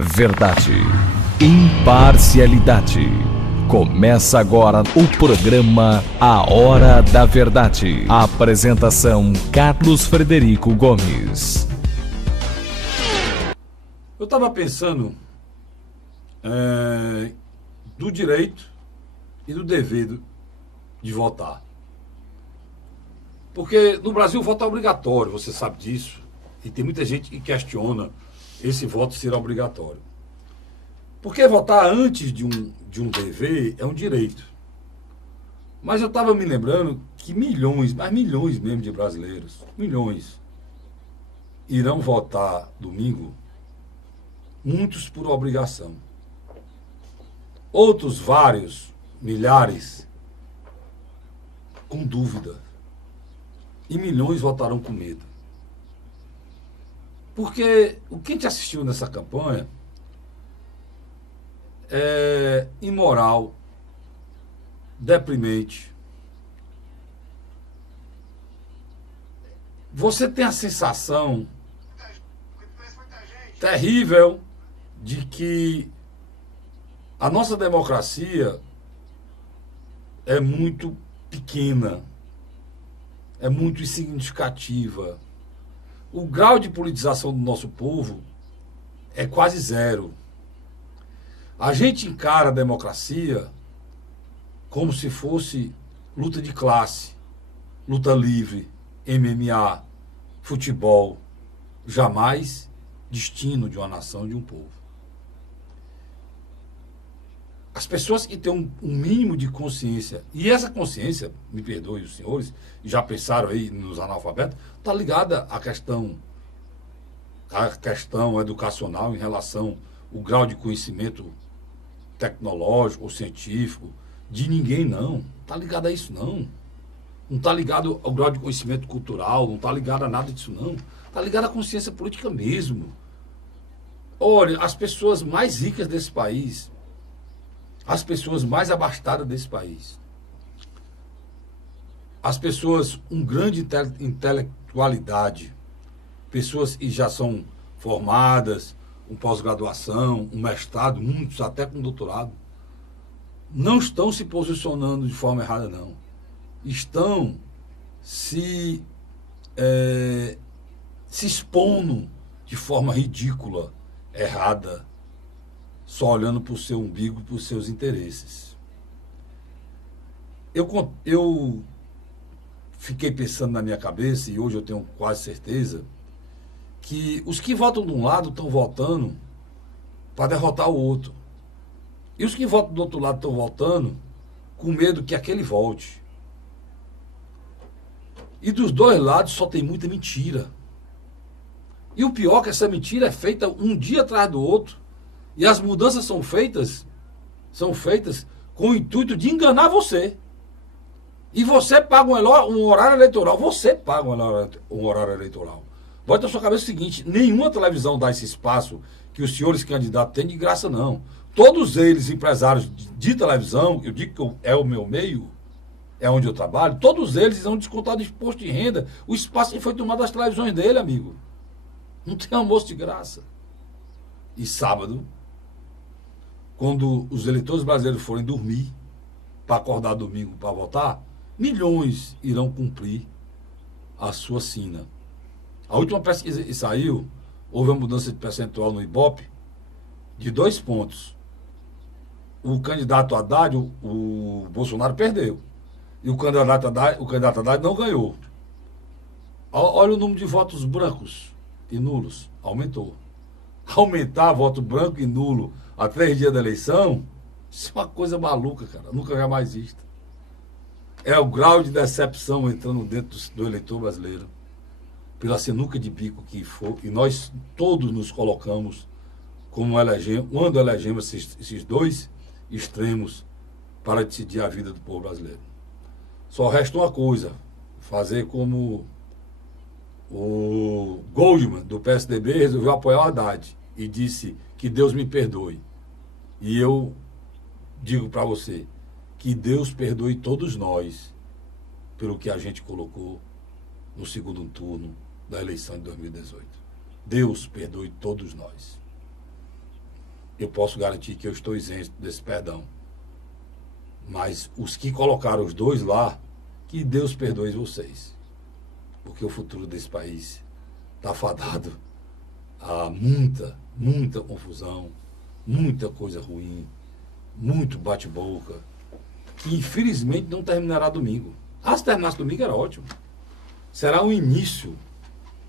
Verdade, imparcialidade. Começa agora o programa A Hora da Verdade. Apresentação: Carlos Frederico Gomes. Eu estava pensando do direito e do dever de votar. Porque no Brasil o voto é obrigatório, você sabe disso. E tem muita gente que questiona esse voto ser obrigatório. Porque votar antes de um dever é um direito. Mas eu estava me lembrando que milhões, mas milhões mesmo de brasileiros, milhões, irão votar domingo, muitos por obrigação. Outros vários, milhares, com dúvida. E milhões votarão com medo. Porque o que a gente assistiu nessa campanha é imoral, deprimente. Você tem a sensação terrível de que a nossa democracia é muito pequena, é muito insignificativa. O grau de politização do nosso povo é quase zero. A gente encara a democracia como se fosse luta de classe, luta livre, MMA, futebol, jamais destino de uma nação e de um povo. As pessoas que têm um mínimo de consciência, e essa consciência, me perdoem os senhores, já pensaram aí nos analfabetos, está ligada à questão educacional em relação ao grau de conhecimento tecnológico ou científico de ninguém, não. Está ligado a isso, não. Não está ligado ao grau de conhecimento cultural, não está ligado a nada disso, não. Está ligado à consciência política mesmo. Olha, as pessoas mais ricas desse país, as pessoas mais abastadas desse país, as pessoas com grande intelectualidade, pessoas que já são formadas, com pós-graduação, um mestrado, muitos até com doutorado, não estão se posicionando de forma errada, não. Estão se expondo de forma ridícula, errada, só olhando para o seu umbigo, para os seus interesses. Eu fiquei pensando na minha cabeça, e hoje eu tenho quase certeza, que os que votam de um lado estão votando para derrotar o outro. E os que votam do outro lado estão votando com medo que aquele volte. E dos dois lados só tem muita mentira. E o pior é que essa mentira é feita um dia atrás do outro. E as mudanças são feitas com o intuito de enganar você. E você paga um horário eleitoral. Você paga um horário eleitoral. Bota na sua cabeça o seguinte: nenhuma televisão dá esse espaço que os senhores candidatos têm de graça, não. Todos eles, empresários de televisão, eu digo que é o meu meio, é onde eu trabalho, todos eles vão descontar do imposto de renda o espaço que foi tomado das televisões dele, amigo. Não tem almoço de graça. E sábado, quando os eleitores brasileiros forem dormir, para acordar domingo para votar, milhões irão cumprir a sua sina. A última pesquisa que saiu, houve uma mudança de percentual no Ibope de 2 pontos. O candidato Haddad, o Bolsonaro, perdeu. E o candidato Haddad não ganhou. Olha o número de votos brancos e nulos. Aumentou. Aumentar voto branco e nulo a 3 dias da eleição, isso é uma coisa maluca, cara. Nunca jamais vista. É o grau de decepção entrando dentro do eleitor brasileiro, pela sinuca de bico que for, e nós todos nos colocamos quando elegemos esses dois extremos para decidir a vida do povo brasileiro. Só resta uma coisa: fazer como o Goldman, do PSDB, resolveu apoiar o Haddad e disse que Deus me perdoe. E eu digo para você que Deus perdoe todos nós pelo que a gente colocou no segundo turno da eleição de 2018. Deus perdoe todos nós. eu posso garantir que eu estou isento desse perdão. Mas os que colocaram os dois lá, que Deus perdoe vocês. Porque o futuro desse país está fadado a muita confusão, muita coisa ruim, muito bate-boca, que infelizmente não terminará domingo. Se terminasse domingo era ótimo. Será o início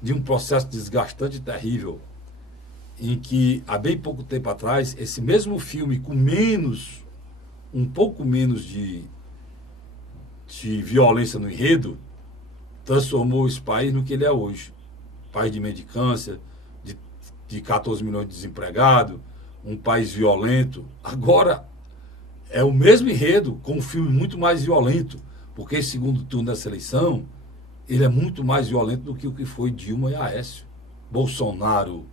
de um processo desgastante e terrível, em que, há bem pouco tempo atrás, esse mesmo filme com um pouco menos de violência no enredo, transformou esse país no que ele é hoje. País de mendicância, de 14 milhões de desempregados, um país violento. Agora, é o mesmo enredo, com um filme muito mais violento, porque esse segundo turno dessa eleição, ele é muito mais violento do que o que foi Dilma e Aécio. Bolsonaro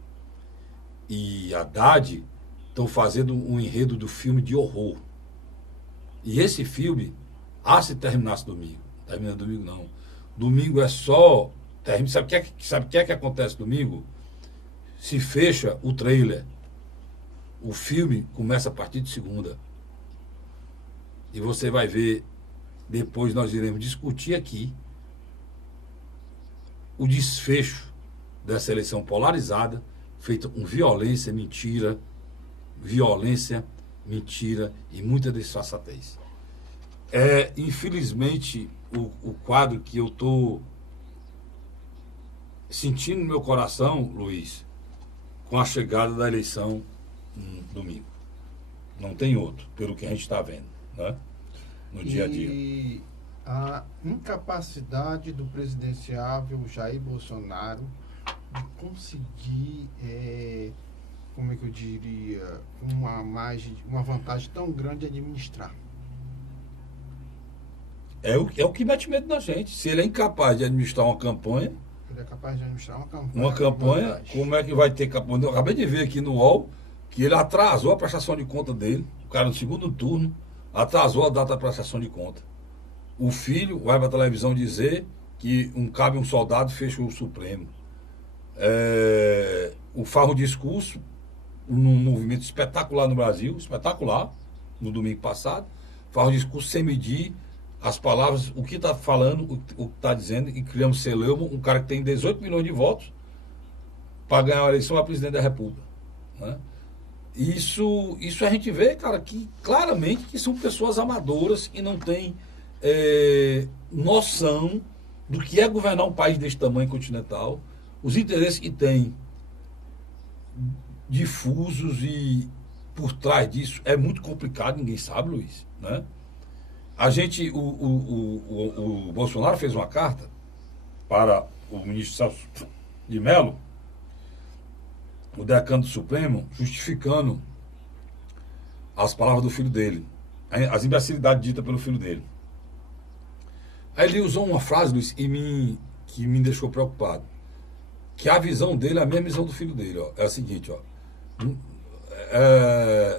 e Haddad estão fazendo um enredo do filme de horror. E esse filme, se terminasse domingo, termina domingo não. Domingo é só... Sabe o que é que acontece domingo? Se fecha o trailer. O filme começa a partir de segunda. E você vai ver, depois nós iremos discutir aqui o desfecho dessa eleição polarizada, feita com violência, mentira e muita disfarçatez. Infelizmente, o quadro que eu estou sentindo no meu coração, Luiz, com a chegada da eleição domingo. Não tem outro, pelo que a gente está vendo, né? No dia a dia. E a incapacidade do presidenciável Jair Bolsonaro de conseguir, como é que eu diria, uma vantagem tão grande de administrar. É o que mete medo na gente. Se ele é incapaz de administrar uma campanha... Ele é capaz de administrar uma campanha. Uma campanha, como é que vai ter campanha? Eu acabei de ver aqui no UOL que ele atrasou a prestação de conta dele, o cara no segundo turno, atrasou a data da prestação de conta. O filho vai para a televisão dizer que cabe um soldado fecha o Supremo. Faz um discurso num movimento espetacular no Brasil, espetacular, no domingo passado, faz um discurso sem medir as palavras, o que está falando, o que está dizendo, e criamos celeuma, um cara que tem 18 milhões de votos para ganhar a eleição a presidente da República, né? Isso a gente vê, cara, que claramente que são pessoas amadoras que não têm noção do que é governar um país desse tamanho continental, os interesses que tem difusos e por trás disso é muito complicado, ninguém sabe, Luiz, né? O Bolsonaro fez uma carta para o ministro Celso de Mello, o decano do Supremo, justificando as palavras do filho dele, as imbecilidades ditas pelo filho dele. Aí ele usou uma frase, Luiz, que me deixou preocupado, que a visão dele é a mesma visão do filho dele, ó. É a seguinte, ó,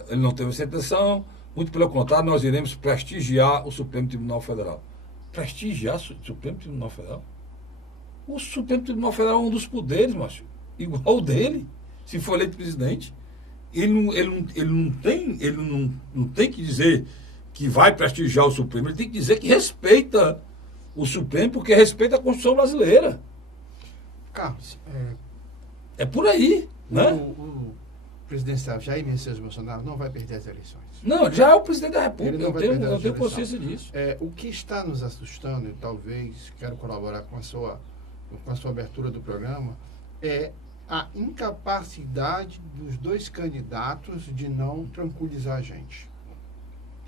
ele não teve essa intenção. Muito pelo contrário, nós iremos prestigiar o Supremo Tribunal Federal. Prestigiar o Supremo Tribunal Federal? O Supremo Tribunal Federal é um dos poderes, macho, igual o dele, se for eleito presidente. Ele não tem que dizer que vai prestigiar o Supremo, ele tem que dizer que respeita o Supremo, porque respeita a Constituição brasileira. Carlos, é por aí, né? O presidenciável Jair Messias Bolsonaro não vai perder as eleições. Não, já é o presidente da República, eu tenho consciência eleições. disso. O que está nos assustando, e talvez quero colaborar com a sua abertura do programa, é a incapacidade dos dois candidatos de não tranquilizar a gente.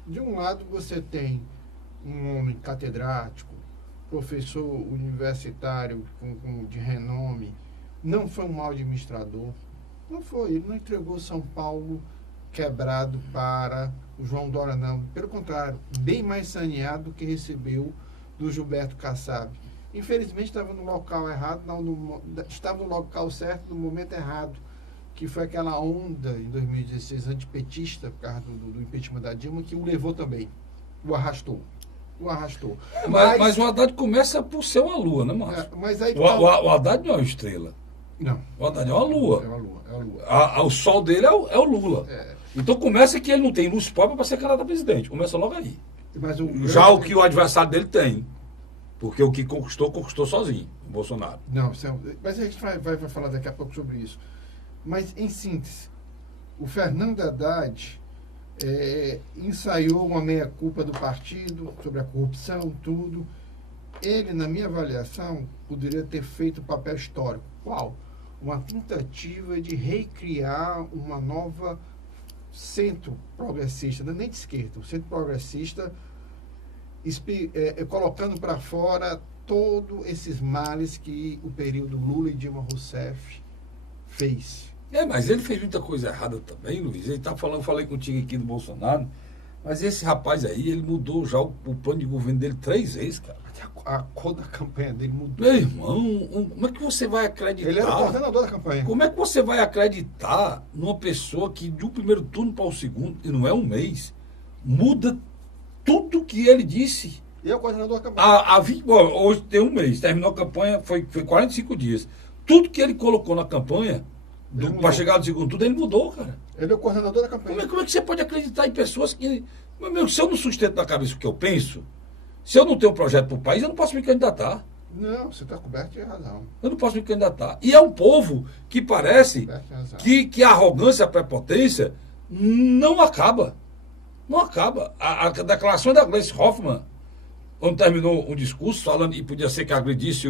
De um lado, você tem um homem catedrático, professor universitário de renome, não foi um mau administrador, não foi, ele não entregou São Paulo quebrado para o João Dória, não. Pelo contrário, bem mais saneado do que recebeu do Gilberto Kassab. Infelizmente estava no local errado, estava no local certo no momento errado, que foi aquela onda em 2016 antipetista por causa do impeachment da Dilma, que o levou também, o arrastou. Mas o Haddad começa por ser uma lua, né, Márcio? Mas aí o Haddad não é uma estrela. Não. O Haddad é uma lua. É uma lua. O sol dele é o Lula. Então começa que ele não tem luz própria para ser candidato a presidente. Começa logo aí. Mas Já o que o adversário dele tem. Porque o que conquistou sozinho, o Bolsonaro. Não, mas a gente vai falar daqui a pouco sobre isso. Mas, em síntese, o Fernando Haddad ensaiou uma meia-culpa do partido sobre a corrupção, tudo. Ele, na minha avaliação, poderia ter feito um papel histórico. Qual? Uma tentativa de recriar uma nova centro progressista, não é nem de esquerda, o centro progressista, colocando para fora todos esses males que o período Lula e Dilma Rousseff fez. Mas ele fez muita coisa errada também, Luiz. Ele tá falando, falei contigo aqui do Bolsonaro, mas esse rapaz aí, ele mudou já o plano de governo dele 3 vezes, cara. A cor da campanha dele mudou. Meu irmão, como é que você vai acreditar? Ele era o coordenador da campanha. Como é que você vai acreditar numa pessoa que do primeiro turno para o segundo, e não é um mês, muda tudo que ele disse? E é o coordenador da campanha. Hoje tem um mês, terminou a campanha, foi 45 dias. Tudo que ele colocou na campanha, para chegar no segundo turno, ele mudou, cara. Ele é o coordenador da campanha. Como é que você pode acreditar em pessoas que... se eu não sustento na cabeça o que eu penso, se eu não tenho um projeto para o país, eu não posso me candidatar. Não, você está coberto de razão. Eu não posso me candidatar. E é um povo que parece que a arrogância, a prepotência não acaba. Não acaba. A declaração da Gleice Hoffmann, quando terminou um discurso falando, e podia ser que agredisse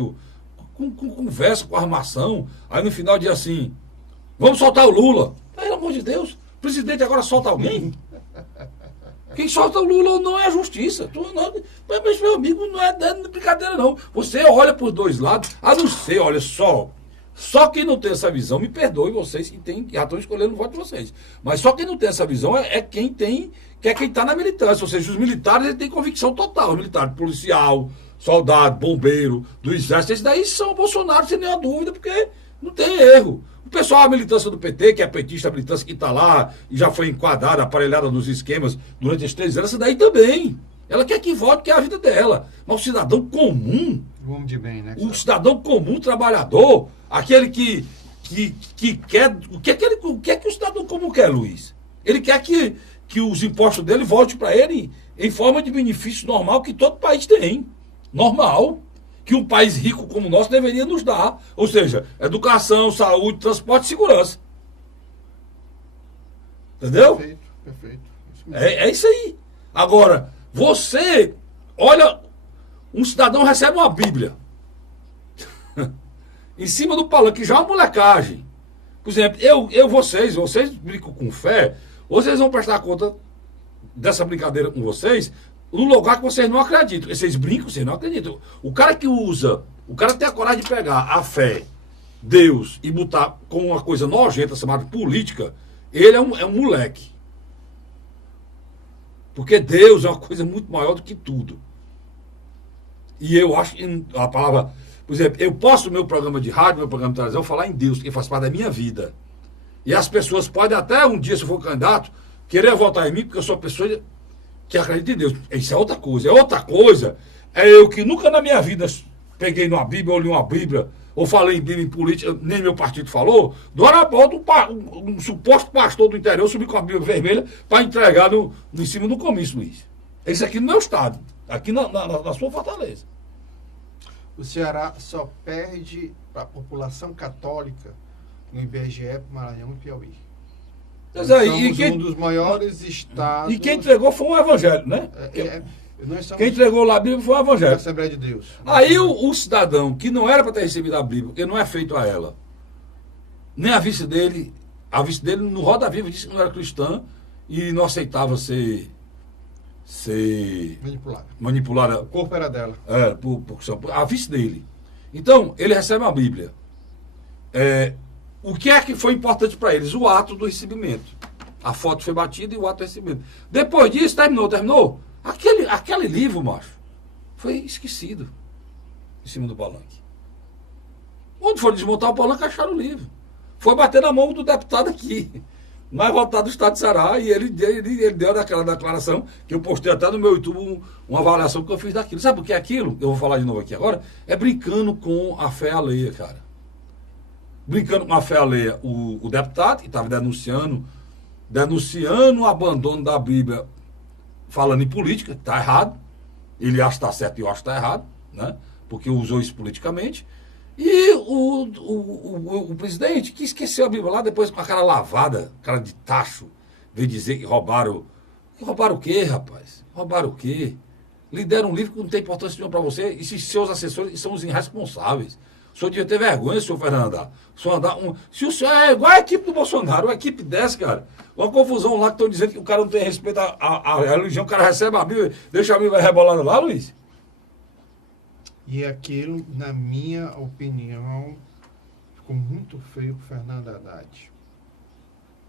com conversa, com armação, aí no final dizia assim, vamos soltar o Lula. Pelo amor de Deus, o presidente agora solta alguém? Quem solta o Lula ou não é a justiça. Mas, meu amigo, não é brincadeira, não. Você olha por dois lados, a não ser, olha só. Só quem não tem essa visão, me perdoe vocês que já estão escolhendo o voto de vocês. Mas só quem não tem essa visão é quem está na militância. Ou seja, os militares eles têm convicção total. Os militares, policial, soldado, bombeiro, do exército, esses daí são Bolsonaro, sem nenhuma dúvida, porque não tem erro. O pessoal, a militância do PT, que é petista, a militância que está lá e já foi enquadrada, aparelhada nos esquemas durante esses 3 anos, essa daí também. Ela quer que vote, que é a vida dela. Mas o cidadão comum, o homem de bem, né? O cidadão comum, trabalhador, aquele que quer... O que é que o cidadão comum quer, Luiz? Ele quer que os impostos dele voltem para ele em forma de benefício normal que todo país tem. Normal. Que um país rico como o nosso deveria nos dar. Ou seja, educação, saúde, transporte e segurança. Entendeu? Perfeito. É isso aí. Agora, você, olha, um cidadão recebe uma Bíblia em cima do palanque, já é uma molecagem. Por exemplo, vocês brincam com fé, vocês vão prestar conta dessa brincadeira com vocês no lugar que vocês não acreditam. Vocês brincam, vocês não acreditam. O cara que usa, o cara tem a coragem de pegar a fé, Deus, e botar com uma coisa nojenta chamada política, ele é um moleque. Porque Deus é uma coisa muito maior do que tudo. E eu acho que a palavra... Por exemplo, eu posso no meu programa de rádio, meu programa de televisão, falar em Deus, que faz parte da minha vida. E as pessoas podem até um dia, se eu for candidato, querer votar em mim, porque eu sou uma pessoa que acredita em Deus. Isso é outra coisa. É outra coisa. É eu que nunca na minha vida peguei numa Bíblia, ou li uma Bíblia, ou falei em Bíblia, em política, nem meu partido falou. Do hora a volta, um suposto pastor do interior subiu com a Bíblia vermelha para entregar em cima do comício, Luiz. Isso aqui no meu estado, aqui na sua fortaleza. O Ceará só perde para a população católica no IBGE, para Maranhão e Piauí. Mas aí, somos um dos maiores estados... E quem entregou foi um evangelho, né? Quem entregou lá a Bíblia foi o evangelho. A Assembleia de Deus. Aí o cidadão que não era para ter recebido a Bíblia, porque não é feito a ela, nem a vice dele no Roda Viva disse que não era cristã e não aceitava ser manipulada. O corpo era dela. Por a vice dele. Então, ele recebe a Bíblia. O que é que foi importante para eles? O ato do recebimento. A foto foi batida e o ato do recebimento. Depois disso, terminou. Aquele livro, macho, foi esquecido em cima do palanque. Quando foram desmontar o palanque, acharam o livro. Foi bater na mão do deputado aqui, mais votado do estado de Ceará, e ele deu daquela declaração, que eu postei até no meu YouTube uma avaliação que eu fiz daquilo. Sabe o que é aquilo? Eu vou falar de novo aqui agora. É brincando com a fé alheia, cara. Brincando com a fé alheia, o deputado, que estava denunciando denunciando o abandono da Bíblia, falando em política, está errado. Ele acha que está certo e eu acho que está errado, né? Porque usou isso politicamente. E o presidente, que esqueceu a Bíblia lá, depois com a cara lavada, cara de tacho, veio dizer que roubaram. Roubaram o quê, rapaz? Roubaram o quê? Lhe deram um livro que não tem importância nenhuma para você, e se seus assessores são os irresponsáveis. O senhor devia ter vergonha, senhor Fernando. Se o senhor é igual a equipe do Bolsonaro, uma equipe dessa, cara. Uma confusão lá que estão dizendo que o cara não tem respeito à religião, o cara recebe a Bíblia, deixa a Bíblia rebolando lá, Luiz. E aquilo, na minha opinião, ficou muito feio com o Fernando Haddad.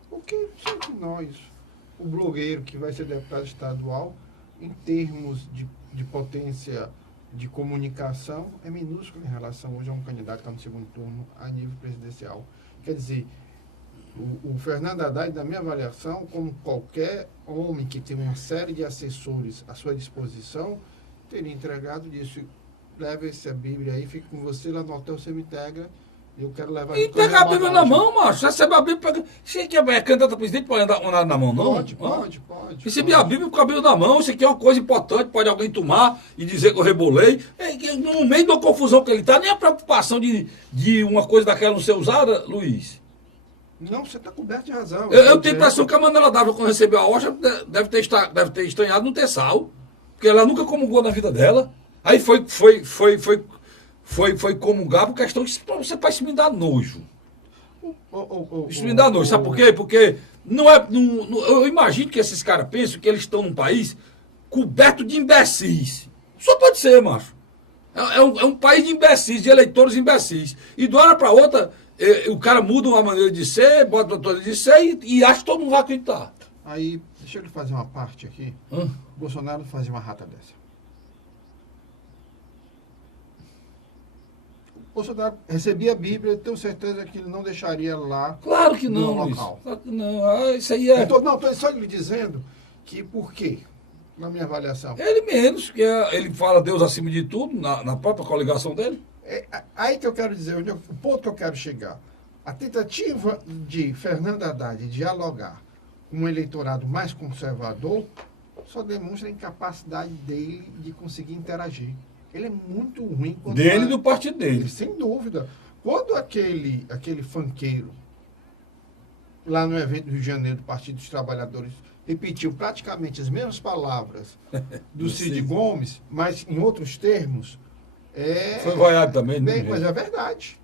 Porque sempre nós, o blogueiro que vai ser deputado estadual, em termos de potência de comunicação, é minúsculo em relação hoje a um candidato que está no segundo turno a nível presidencial. Quer dizer, o Fernando Haddad, na minha avaliação, como qualquer homem que tem uma série de assessores à sua disposição, teria entregado disso. Leva essa Bíblia aí, fica com você lá no hotel, você me integra. Eu quero levar... E pegar a Bíblia na mão, macho. Recebe a Bíblia, pega... Você que é candidato a presidente, pode andar na mão, não? Pode. Receber a Bíblia com a Bíblia na mão, isso aqui é uma coisa importante, pode alguém tomar e dizer que eu rebolei. No meio da confusão que ele está, nem a preocupação de uma coisa daquela não ser usada, Luiz. Não, você está coberto de razão. Eu tenho a impressão que a Manuela Dávila, quando recebeu a hóstia, deve ter estranhado não ter sal. Porque ela nunca comungou na vida dela. Aí foi comungar por questão de você para isso me dar nojo. Isso me dá nojo. Sabe por quê? Porque eu imagino que esses caras pensam que eles estão num país coberto de imbecis. Só pode ser, macho. É um país de imbecis, de eleitores imbecis. E de uma hora para outra, o cara muda uma maneira de ser, bota outra maneira de ser e acha que todo mundo vai acreditar. Aí, deixa eu lhe fazer uma parte aqui. Bolsonaro fazia uma rata dessa. Bolsonaro recebia a Bíblia, tenho certeza que ele não deixaria lá. Claro que não, no Luiz. local. Claro que não. Isso aí é. Estou só lhe dizendo que por quê? Na minha avaliação. Ele menos, que ele fala Deus acima de tudo, na própria coligação dele. Aí que eu quero dizer, o ponto que eu quero chegar. A tentativa de Fernando Haddad dialogar com um eleitorado mais conservador só demonstra a incapacidade dele de conseguir interagir. Ele é muito ruim. Dele e do partido dele. Sem dúvida. Quando aquele funkeiro, lá no evento do Rio de Janeiro do Partido dos Trabalhadores, repetiu praticamente as mesmas palavras do Cid Gomes, mas em outros termos, foi vaiado também, né? Mas é verdade.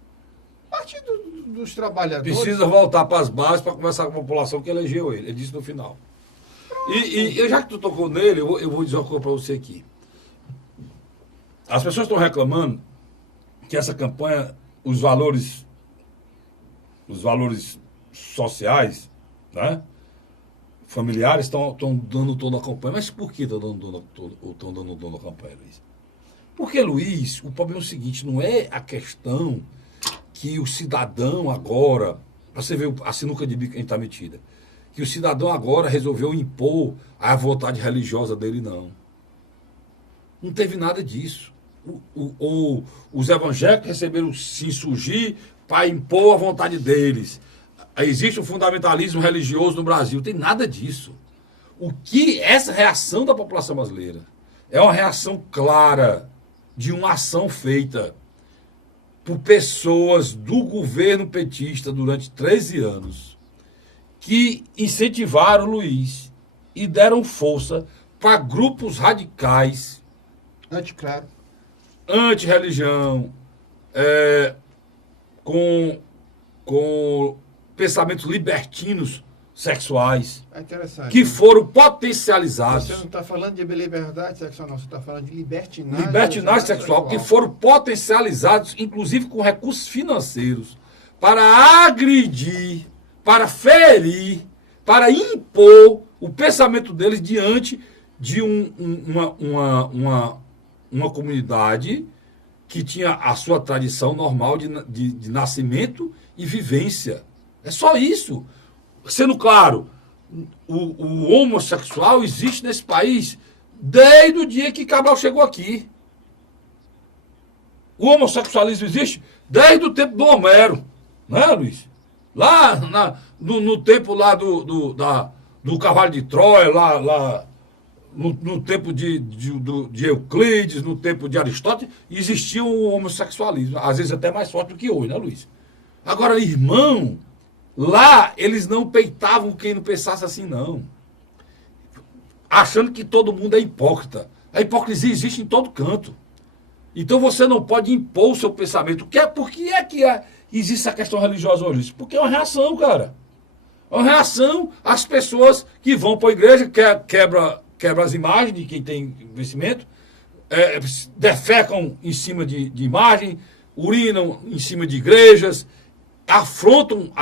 O Partido dos Trabalhadores... Precisa voltar para as bases para conversar com a população que elegeu ele. Ele disse no final. E já que tu tocou nele, eu vou dizer uma coisa para você aqui. As pessoas estão reclamando que essa campanha, os valores sociais, né, familiares, estão dando tom na campanha. Mas por que estão dando tom na campanha, Luiz? Porque, Luiz, o problema é o seguinte, não é a questão que o cidadão agora, para você ver a sinuca de bico que a gente está metida, que o cidadão agora resolveu impor a vontade religiosa dele, não. Não teve nada disso. Os evangélicos receberam se insurgir para impor a vontade deles. Existe o fundamentalismo religioso no Brasil. Não tem nada disso. O que essa reação da população brasileira é uma reação clara de uma ação feita por pessoas do governo petista durante 13 anos que incentivaram o Luiz e deram força para grupos radicais anti-religião, com pensamentos libertinos sexuais, que foram potencializados. Você não está falando de liberdade sexual, não. Você está falando de libertinagem. Libertinagem sexual, que foram potencializados, inclusive com recursos financeiros, para agredir, para ferir, para impor o pensamento deles diante de uma comunidade que tinha a sua tradição normal de nascimento e vivência. É só isso. Sendo claro, o homossexual existe nesse país desde o dia que Cabral chegou aqui. O homossexualismo existe desde o tempo do Homero. Não é, Luiz? Lá no tempo lá do cavalo de Troia, lá no tempo de Euclides, no tempo de Aristóteles, existia o homossexualismo. Às vezes até mais forte do que hoje, né, Luiz? Agora, irmão, lá eles não peitavam quem não pensasse assim, não. Achando que todo mundo é hipócrita. A hipocrisia existe em todo canto. Então você não pode impor o seu pensamento. Por que existe a questão religiosa hoje? Porque é uma reação, cara. É uma reação às pessoas que vão para a igreja, quebra as imagens de quem tem conhecimento, defecam em cima de imagem, urinam em cima de igrejas, afrontam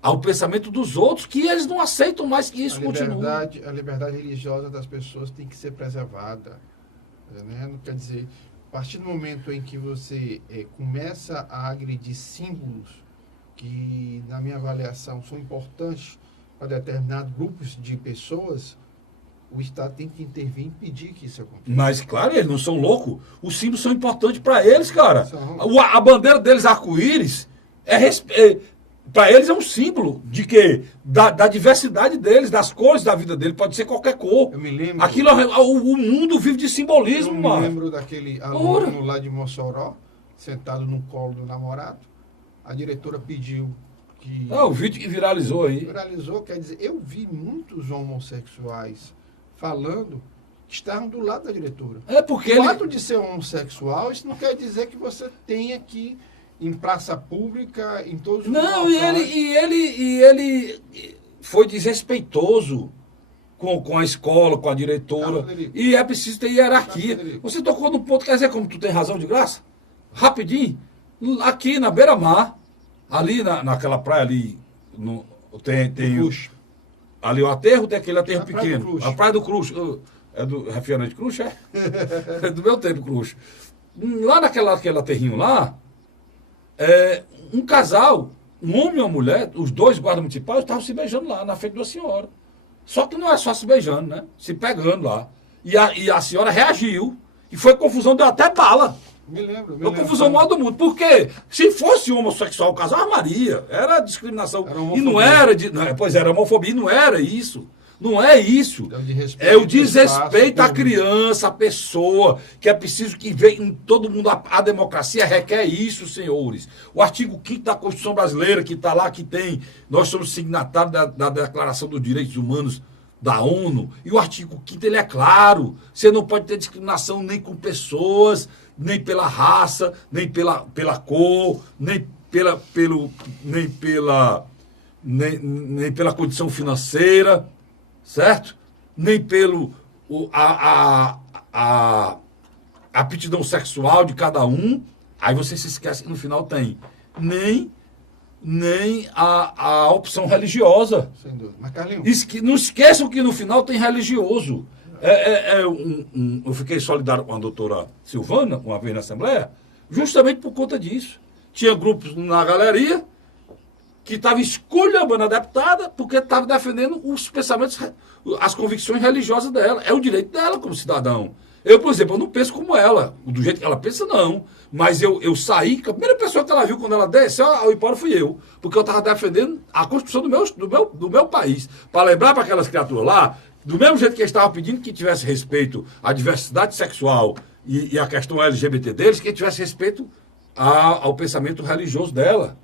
ao pensamento dos outros, que eles não aceitam mais que isso continue. A liberdade religiosa das pessoas tem que ser preservada. Né? Não quer dizer, a partir do momento em que você começa a agredir símbolos que, na minha avaliação, são importantes para determinados grupos de pessoas, o Estado tem que intervir e impedir que isso aconteça. Mas, claro, eles não são loucos. Os símbolos são importantes para eles, cara. A bandeira deles, arco-íris, para eles é um símbolo de quê? Da diversidade deles, das cores da vida deles. Pode ser qualquer cor. Eu me lembro. Aquilo, o mundo vive de simbolismo, mano. Eu me lembro daquele aluno lá de Mossoró, sentado no colo do namorado. A diretora pediu que... O vídeo que viralizou aí. Viralizou, quer dizer, eu vi muitos homossexuais falando que estavam do lado da diretora. Porque o fato de ser homossexual, isso não quer dizer que você tenha que em praça pública, em todos os Não, e ele foi desrespeitoso com a escola, com a diretora. E é preciso ter hierarquia. Você tocou no ponto, quer dizer, como tu tem razão de graça? Rapidinho, aqui na beira-mar, ali naquela praia ali, tem ali o aterro, tem aquele aterro pequeno. A Praia do Cruz. É do refrigerante Cruz, é? É do meu tempo, Cruz. Lá naquele aterrinho lá, um casal, um homem e uma mulher, os dois guardas municipais, estavam se beijando lá, na frente de uma senhora. Só que não é só se beijando, né? Se pegando lá. E a senhora reagiu. E foi confusão, deu até bala. Me lembro. Foi confusão maior do mundo. Por quê? Se fosse homossexual o casal, armaria. Era discriminação. E não era... Pois era homofobia, e não era isso. Não é isso. É o desrespeito à criança, à pessoa, que é preciso que venha em todo mundo. A democracia requer isso, senhores. O artigo 5º da Constituição Brasileira, que está lá, que tem... Nós somos signatários da Declaração dos Direitos Humanos da ONU. E o artigo 5º, ele é claro. Você não pode ter discriminação nem com pessoas, nem pela raça, nem pela cor, nem pela condição financeira, certo? Nem pelo a aptidão sexual de cada um. Aí você se esquece que no final tem nem a opção religiosa. Sem dúvida. Mas, Carlinhos... Não esqueçam que no final tem religioso. Eu fiquei solidário com a doutora Silvana, uma vez na Assembleia, justamente por conta disso. Tinha grupos na galeria que estavam esculhambando a deputada porque estava defendendo os pensamentos, as convicções religiosas dela. É o direito dela como cidadão. Eu, por exemplo, eu não penso como ela. Do jeito que ela pensa, não. Mas eu saí, a primeira pessoa que ela viu quando ela desceu ao hipódromo fui eu. Porque eu estava defendendo a Constituição do meu país. Para lembrar para aquelas criaturas lá, do mesmo jeito que eles estavam pedindo que tivesse respeito à diversidade sexual e à questão LGBT deles, que tivesse respeito ao pensamento religioso dela.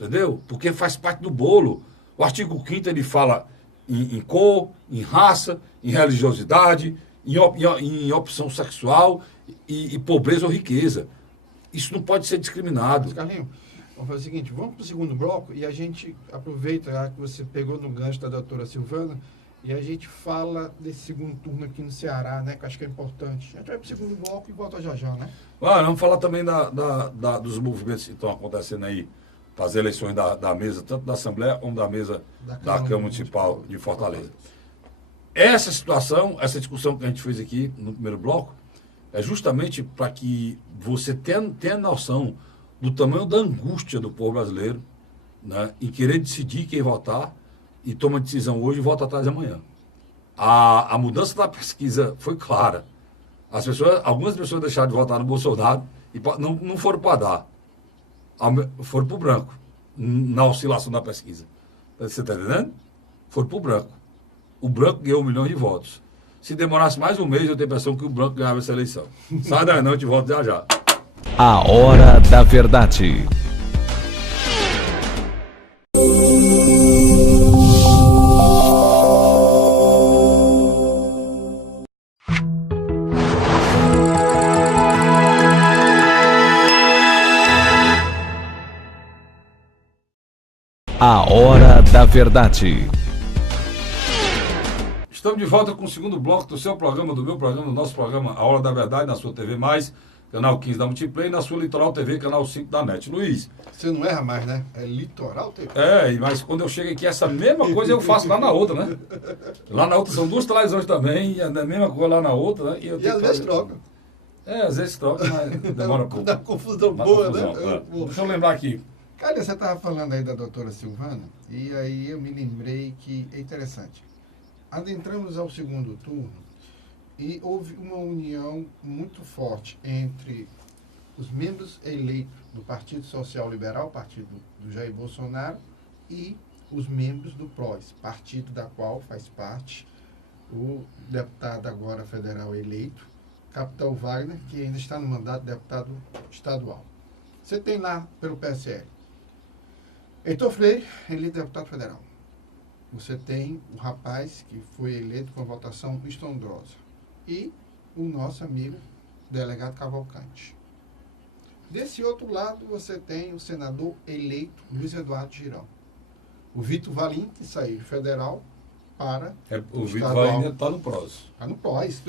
Entendeu? Porque faz parte do bolo. O artigo 5º ele fala em cor, em raça, em religiosidade, em opção sexual e pobreza ou riqueza. Isso não pode ser discriminado. Mas, Carlinhos, vamos fazer o seguinte, vamos para o segundo bloco e a gente aproveita, já que você pegou no gancho da doutora Silvana, e a gente fala desse segundo turno aqui no Ceará, né? Que eu acho que é importante. A gente vai para o segundo bloco e volta já, né? Vamos falar também dos movimentos que estão acontecendo aí para as eleições da mesa, tanto da Assembleia como da mesa da Câmara Municipal de Fortaleza. Essa situação, essa discussão que a gente fez aqui no primeiro bloco, é justamente para que você tenha noção do tamanho da angústia do povo brasileiro, né, em querer decidir quem votar e toma decisão hoje e vota atrás de amanhã. A mudança da pesquisa foi clara. Algumas pessoas deixaram de votar no Bolsonaro e não foram para dar. Foram para o branco. na oscilação da pesquisa. Você está entendendo? Foram para o branco. O branco ganhou 1 milhão de votos. Se demorasse mais um mês, eu tenho a impressão que o branco ganhava essa eleição. Sai daí não, eu te volto já já. A Hora da Verdade. A Hora da Verdade. Estamos de volta com o segundo bloco do seu programa, do meu programa, do nosso programa A Hora da Verdade, na sua TV+, canal 15 da Multiplay, na sua Litoral TV, canal 5 da NET. Luiz. Você não erra mais, né? É Litoral TV. Mas quando eu chego aqui, essa mesma coisa eu faço lá na outra, né? Lá na outra são 2 televisões também, e a mesma coisa lá na outra, né? E às vezes troca. Às vezes troca, mas demora pouco. Dá confusão boa, né? Deixa eu lembrar aqui. Cara, você estava falando aí da doutora Silvana, e aí eu me lembrei que é interessante. Adentramos ao segundo turno e houve uma união muito forte entre os membros eleitos do Partido Social Liberal, partido do Jair Bolsonaro, e os membros do PROS, partido da qual faz parte o deputado agora federal eleito, Capitão Wagner, que ainda está no mandato de deputado estadual. Você tem lá pelo PSL Heitor Freire, eleito deputado federal. Você tem o rapaz que foi eleito com a votação estrondosa. E o nosso amigo, delegado Cavalcante. Desse outro lado, você tem o senador eleito Luiz Eduardo Girão. O Vitor Valim, que saiu federal para o Vitor Valim ainda está no PROS. Está no PROS.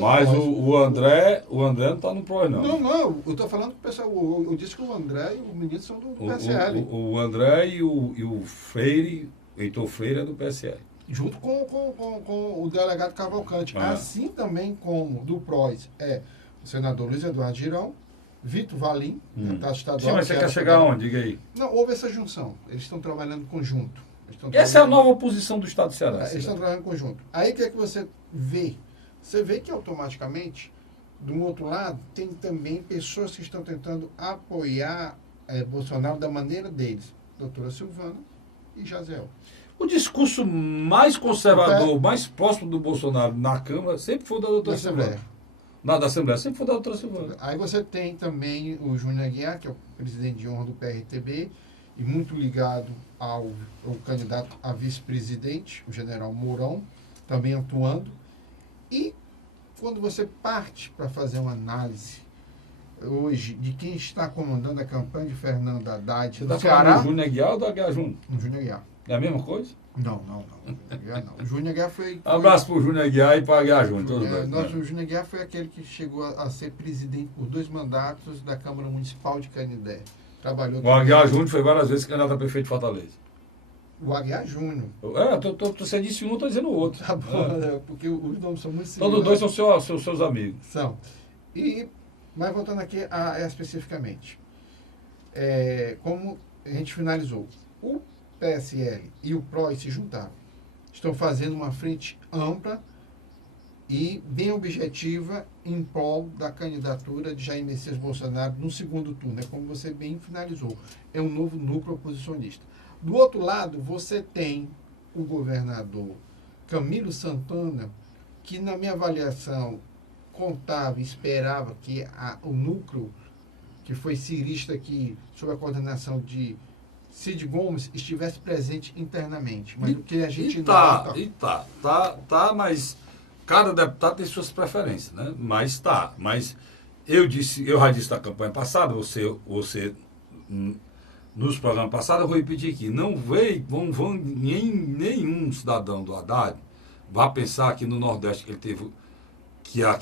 Mas o André não está no PROS, não. Não, eu estou falando que o pessoal, eu disse que o André e o menino são do PSL. O André e o Freire, Heitor Freire é do PSL. Junto com o delegado Cavalcante. Assim também como do PROS é o senador Luiz Eduardo Girão, Vitor Valim, deputado estadual. Sim, mas você quer chegar aonde? Diga aí. Não, houve essa junção. Eles estão trabalhando em conjunto. Essa é a nova oposição do Estado do Ceará. Eles estão trabalhando em conjunto. Aí o que é que você vê? Você vê que automaticamente, do outro lado, tem também pessoas que estão tentando apoiar Bolsonaro da maneira deles. Doutora Silvana e Jaziel. O discurso mais conservador, mais próximo do Bolsonaro na Câmara, sempre foi da doutora Silvana. Da Assembleia, sempre foi da doutora Silvana. Aí você tem também o Júnior Aguiar, que é o presidente de honra do PRTB, e muito ligado ao candidato a vice-presidente, o general Mourão, também atuando. E quando você parte para fazer uma análise hoje de quem está comandando a campanha de Fernando Haddad no Ceará... do Júnior Aguiar ou do Aguiar Júnior? O Júnior Aguiar. É a mesma coisa? Não. O Júnior Aguiar foi... Abraço para o Júnior Aguiar e para o Aguiar Júnior. O Júnior Aguiar foi aquele que chegou a ser presidente por 2 mandatos da Câmara Municipal de Canindé. O Aguiar Júnior foi várias vezes candidato a prefeito de Fortaleza. O Aguiar Júnior. Você disse um, estou dizendo o outro. Tá bom, porque os nomes são muito similares. Todos dois são seus amigos. São. Mas voltando aqui especificamente. Como a gente finalizou, o PSL e o PROS se juntaram. Estão fazendo uma frente ampla e bem objetiva em prol da candidatura de Jair Messias Bolsonaro no segundo turno. É como você bem finalizou. É um novo núcleo oposicionista. Do outro lado, você tem o governador Camilo Santana, que na minha avaliação contava, esperava que o núcleo que foi cirista aqui, sob a coordenação de Cid Gomes, estivesse presente internamente. Mas o que a gente mas cada deputado tem suas preferências, né? Mas eu já disse na campanha passada, você nos programas passados, eu vou repetir aqui, não vão nenhum cidadão do Haddad vá pensar que no Nordeste que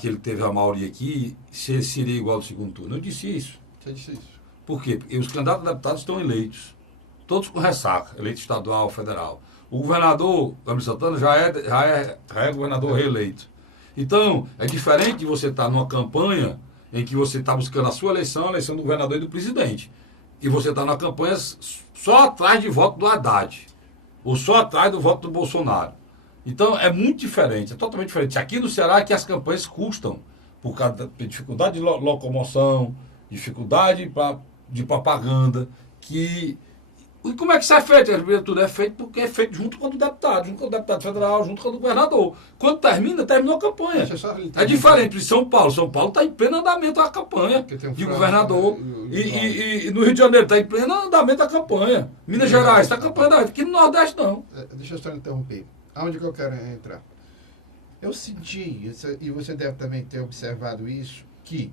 ele teve a maioria aqui, seria igual ao segundo turno. Eu disse isso. Você disse isso. Por quê? Porque os candidatos a deputados estão eleitos, todos com ressaca, eleito estadual, federal. O governador Camilo Santana já é governador reeleito. Então, é diferente de você estar numa campanha em que você está buscando a sua eleição, a eleição do governador e do presidente. E você está numa campanha só atrás de voto do Haddad, ou só atrás do voto do Bolsonaro. Então, é muito diferente, é totalmente diferente. Aqui no Ceará é que as campanhas custam, por causa da dificuldade de locomoção, dificuldade de propaganda, que E como é que isso é feito? Tudo é feito porque é feito junto com o deputado federal, junto com o governador. Quando terminou a campanha. Deixa eu só lhe É diferente de São Paulo. São Paulo está em pleno andamento a campanha Porque tem um de França, governador. né, E no Rio de Janeiro está em pleno andamento a campanha. Minas Gerais está a campanha da aqui no Nordeste não. Deixa eu só interromper. Aonde que eu quero entrar? Eu senti, e você deve também ter observado isso, que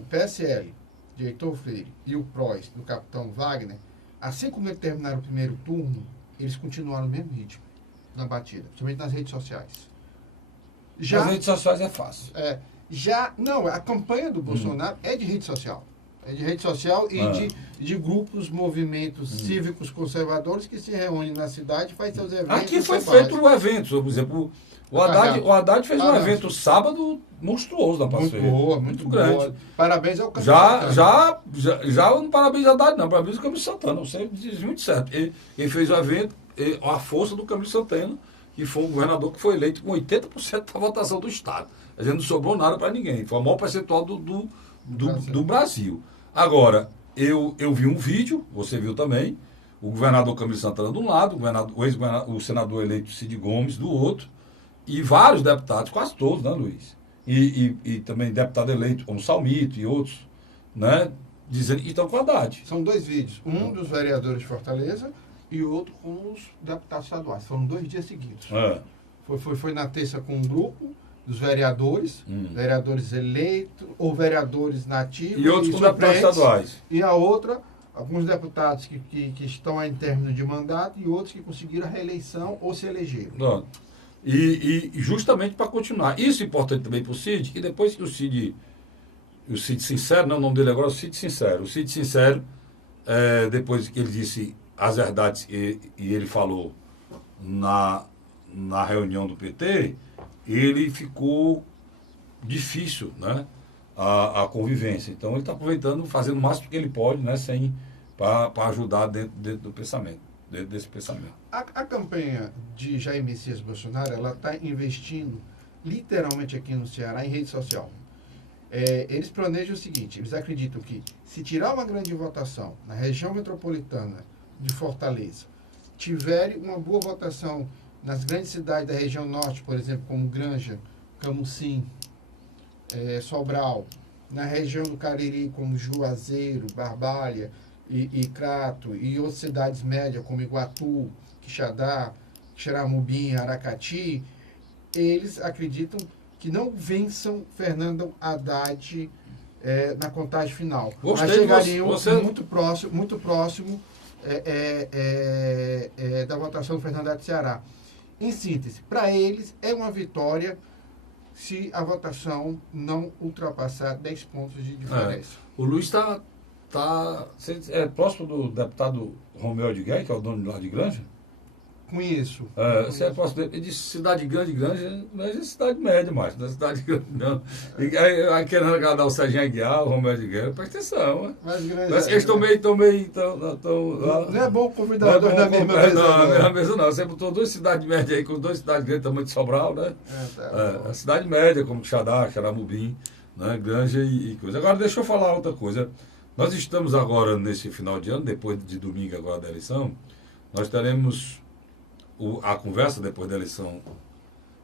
o PSL, de Heitor Freire, e o PROS, do capitão Wagner, assim como eles terminaram o primeiro turno, eles continuaram no mesmo ritmo, na batida, principalmente nas redes sociais. Nas redes sociais é fácil. Não, a campanha do Bolsonaro é de rede social. É de rede social e de grupos, movimentos cívicos conservadores que se reúnem na cidade e fazem seus eventos. Aqui foi feito um evento, por exemplo, o Haddad fez um evento sábado monstruoso na Praça Ferreira. Muito grande. boa. Parabéns ao Camilo Santana. Já não parabéns a Haddad, não. Parabéns ao Camilo Santana. Você diz muito certo. Ele fez o evento, a força do Camilo Santana, que foi um governador que foi eleito com 80% da votação do Estado. A gente não sobrou nada para ninguém. Foi o maior percentual do Brasil. Agora, eu vi um vídeo, você viu também, o governador Camilo Santana de um lado, o senador eleito Cid Gomes do outro, e vários deputados, quase todos, né, Luiz? E também deputado eleito, como Salmito e outros, né, dizendo que estão com a Haddad. São dois vídeos, um dos vereadores de Fortaleza e outro com os deputados estaduais. Foram 2 dias seguidos. Foi na terça com um grupo dos vereadores, vereadores eleitos ou vereadores nativos e outros com deputados estaduais. E a outra, alguns deputados que estão em término de mandato e outros que conseguiram a reeleição ou se elegeram. Pronto. E justamente para continuar. Isso é importante também para o Cid, que depois que o Cid Sincero, não, o nome dele agora é o Cid Sincero. O Cid Sincero, depois que ele disse as verdades e ele falou na reunião do PT, ele ficou difícil, né, a convivência. Então ele está aproveitando, fazendo o máximo que ele pode, né, para ajudar dentro do pensamento. Dentro desse pensamento. A campanha de Jair Messias Bolsonaro, ela está investindo literalmente aqui no Ceará em rede social. Eles planejam o seguinte, eles acreditam que se tirar uma grande votação na região metropolitana de Fortaleza, tiver uma boa votação nas grandes cidades da região norte, por exemplo, como Granja, Camusim, Sobral, na região do Cariri, como Juazeiro, Barbalha, e Crato, e outras cidades médias como Iguatu, Quixadá, Xeramubim, Aracati, eles acreditam que não vençam Fernando Haddad na contagem final. Gostei. Mas chegariam muito próximo da votação do Fernando Haddad de Ceará. Em síntese, para eles é uma vitória se a votação não ultrapassar 10 pontos de diferença. O Luiz está próximo do deputado Romeu de Guerra, que é o dono lá de Granja? Conheço. Você é próximo dele. Ele disse cidade grande, não é cidade média mais, não é cidade grande, não. Aí querendo agradar o Serginho Aguiar, o Romeu de Guerra, presta atenção. Mas eles estão meio. Não é bom convidar dois na mesma mesa. Não, na mesma mesa não. Você botou 2 cidades médias aí, com 2 cidades grandes, tamanho de Sobral, né? A cidade média, como Quixadá, Xaramubim, né? Granja e coisa. Agora, deixa eu falar outra coisa. Nós estamos agora, nesse final de ano, depois de domingo agora da eleição, nós teremos a conversa depois da eleição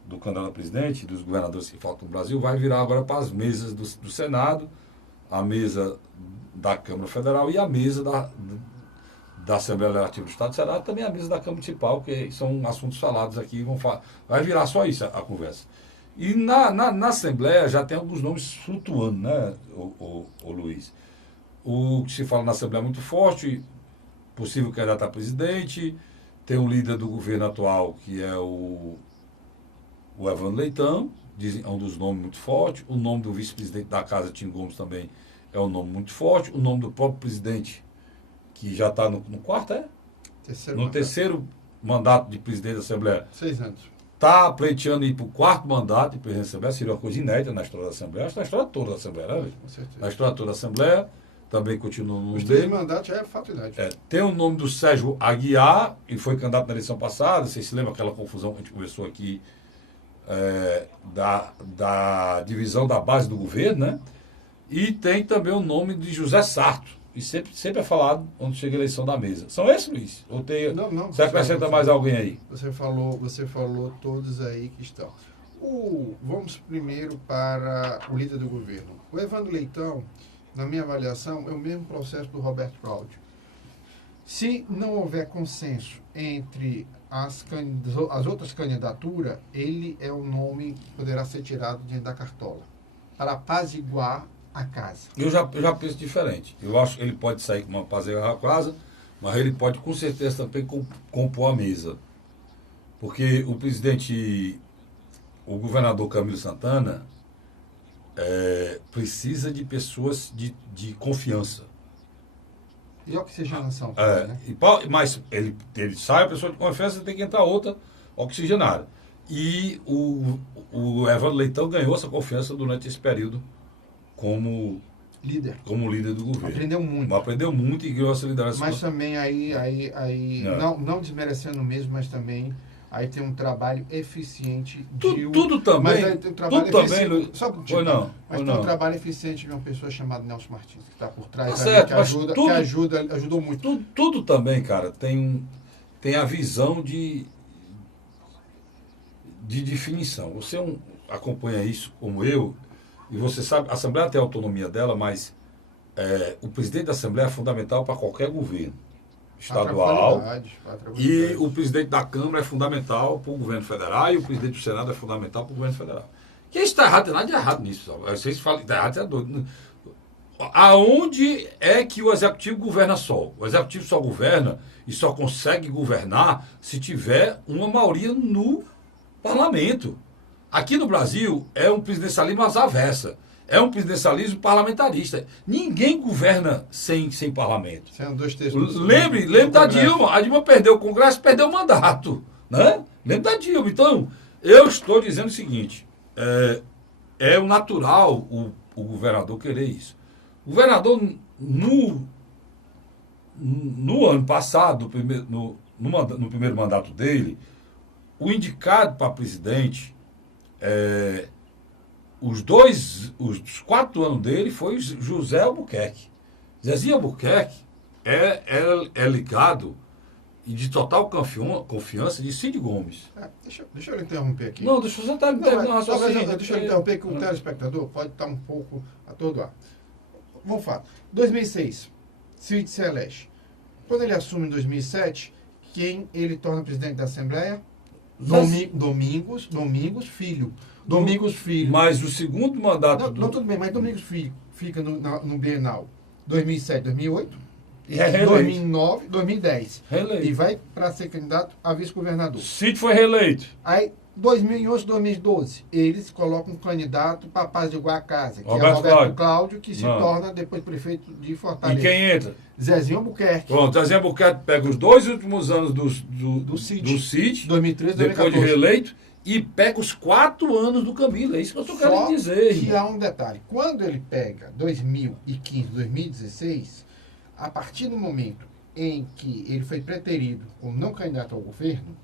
do candidato a presidente, dos governadores que faltam no Brasil, vai virar agora para as mesas do Senado, a mesa da Câmara Federal e a mesa da Assembleia Legislativa do Estado do Ceará, também a mesa da Câmara Municipal, que são assuntos falados aqui, vai virar só isso a conversa. E na Assembleia já tem alguns nomes flutuando, né, o Luiz? O que se fala na Assembleia é muito forte, possível candidato a presidente, tem um líder do governo atual, que é o Evandro Leitão, é um dos nomes muito fortes. O nome do vice-presidente da Casa, Tim Gomes, também é um nome muito forte. O nome do próprio presidente, que já está no quarto, terceiro mandato de presidente da Assembleia. 6 anos. Está pleiteando ir para o 4º mandato de presidente da Assembleia. Seria uma coisa inédita na história da Assembleia. Acho que na história toda da Assembleia, né? Com certeza. Na história toda da Assembleia. Também continua no Os 3 mandatos já é fato inédito. Tem o nome do Sérgio Aguiar, que foi candidato na eleição passada. Vocês se lembram aquela confusão que a gente conversou aqui da divisão da base do governo, né? E tem também o nome de José Sarto, e sempre é falado quando chega a eleição da mesa. São esses, Luiz? Ou tem, Não. você acrescenta mais alguém aí? Você falou todos aí que estão. Vamos primeiro para o líder do governo. O Evandro Leitão, na minha avaliação, é o mesmo processo do Roberto Cláudio. Se não houver consenso entre as outras candidaturas, ele é um nome que poderá ser tirado diante da cartola, para apaziguar a casa. Eu já penso diferente. Eu acho que ele pode sair com uma apaziguar a casa, mas ele pode com certeza também compor a mesa. Porque o governador Camilo Santana precisa de pessoas de confiança. E oxigenação. Né? Mas ele sai a pessoa de confiança, tem que entrar outra oxigenada. E o Evandro Leitão ganhou essa confiança durante esse período como líder do governo. Aprendeu muito e ganhou essa liderança. Mas também não desmerecendo mesmo, mas também aí tem um trabalho eficiente tudo também. Mas aí tem um trabalho eficiente. Só tem um trabalho eficiente de uma pessoa chamada Nelson Martins, que está por trás certo, que ajudou muito. Tudo também, cara, tem a visão de definição. Você acompanha isso como eu, e você sabe, a Assembleia tem a autonomia dela, mas o presidente da Assembleia é fundamental para qualquer governo estadual. E o presidente da Câmara é fundamental para o governo federal, e o presidente do Senado é fundamental para o governo federal. Que isso está errado, tem nada de errado nisso. Vocês falam que está errado, você é doido. Aonde é que o executivo governa só? O executivo só governa e só consegue governar se tiver uma maioria no parlamento. Aqui no Brasil é um presidencialismo às avessas. É um presidencialismo parlamentarista. Ninguém governa sem parlamento. Lembre da Dilma. A Dilma perdeu o Congresso, perdeu o mandato. Né? Lembre da Dilma. Então, eu estou dizendo o seguinte. É o natural o governador querer isso. O governador, no ano passado, no primeiro mandato dele, o indicado para presidente, os 4 anos dele foi José Albuquerque. Zezinho Albuquerque é ligado e de total confiança de Cid Gomes. Deixa eu interromper aqui. Não, deixa eu só terminar. Deixa eu interromper que o telespectador pode estar um pouco atordoado. Vamos falar. 2006, Cid se elege. Quando ele assume em 2007, quem ele torna presidente da Assembleia? Domingos Filho. Domingos Filho. Mas o segundo mandato... Não, tudo bem, mas Domingos Filho fica no Bienal 2007, 2008, e 2009, 2010. Reeleito. E vai para ser candidato a vice-governador. Cid foi reeleito. Aí, 2011, 2012, eles colocam um candidato para apaziguar a casa, que é o Roberto Cláudio, que se torna depois prefeito de Fortaleza. E quem entra? Zezinho Albuquerque. Pronto, Zezinho Albuquerque pega os 2 últimos anos do Cid, 2013, depois de reeleito, e pega os 4 anos do Camilo. É isso que eu estou querendo dizer. Que há um detalhe. Quando ele pega 2015, 2016, a partir do momento em que ele foi preterido como não candidato ao governo,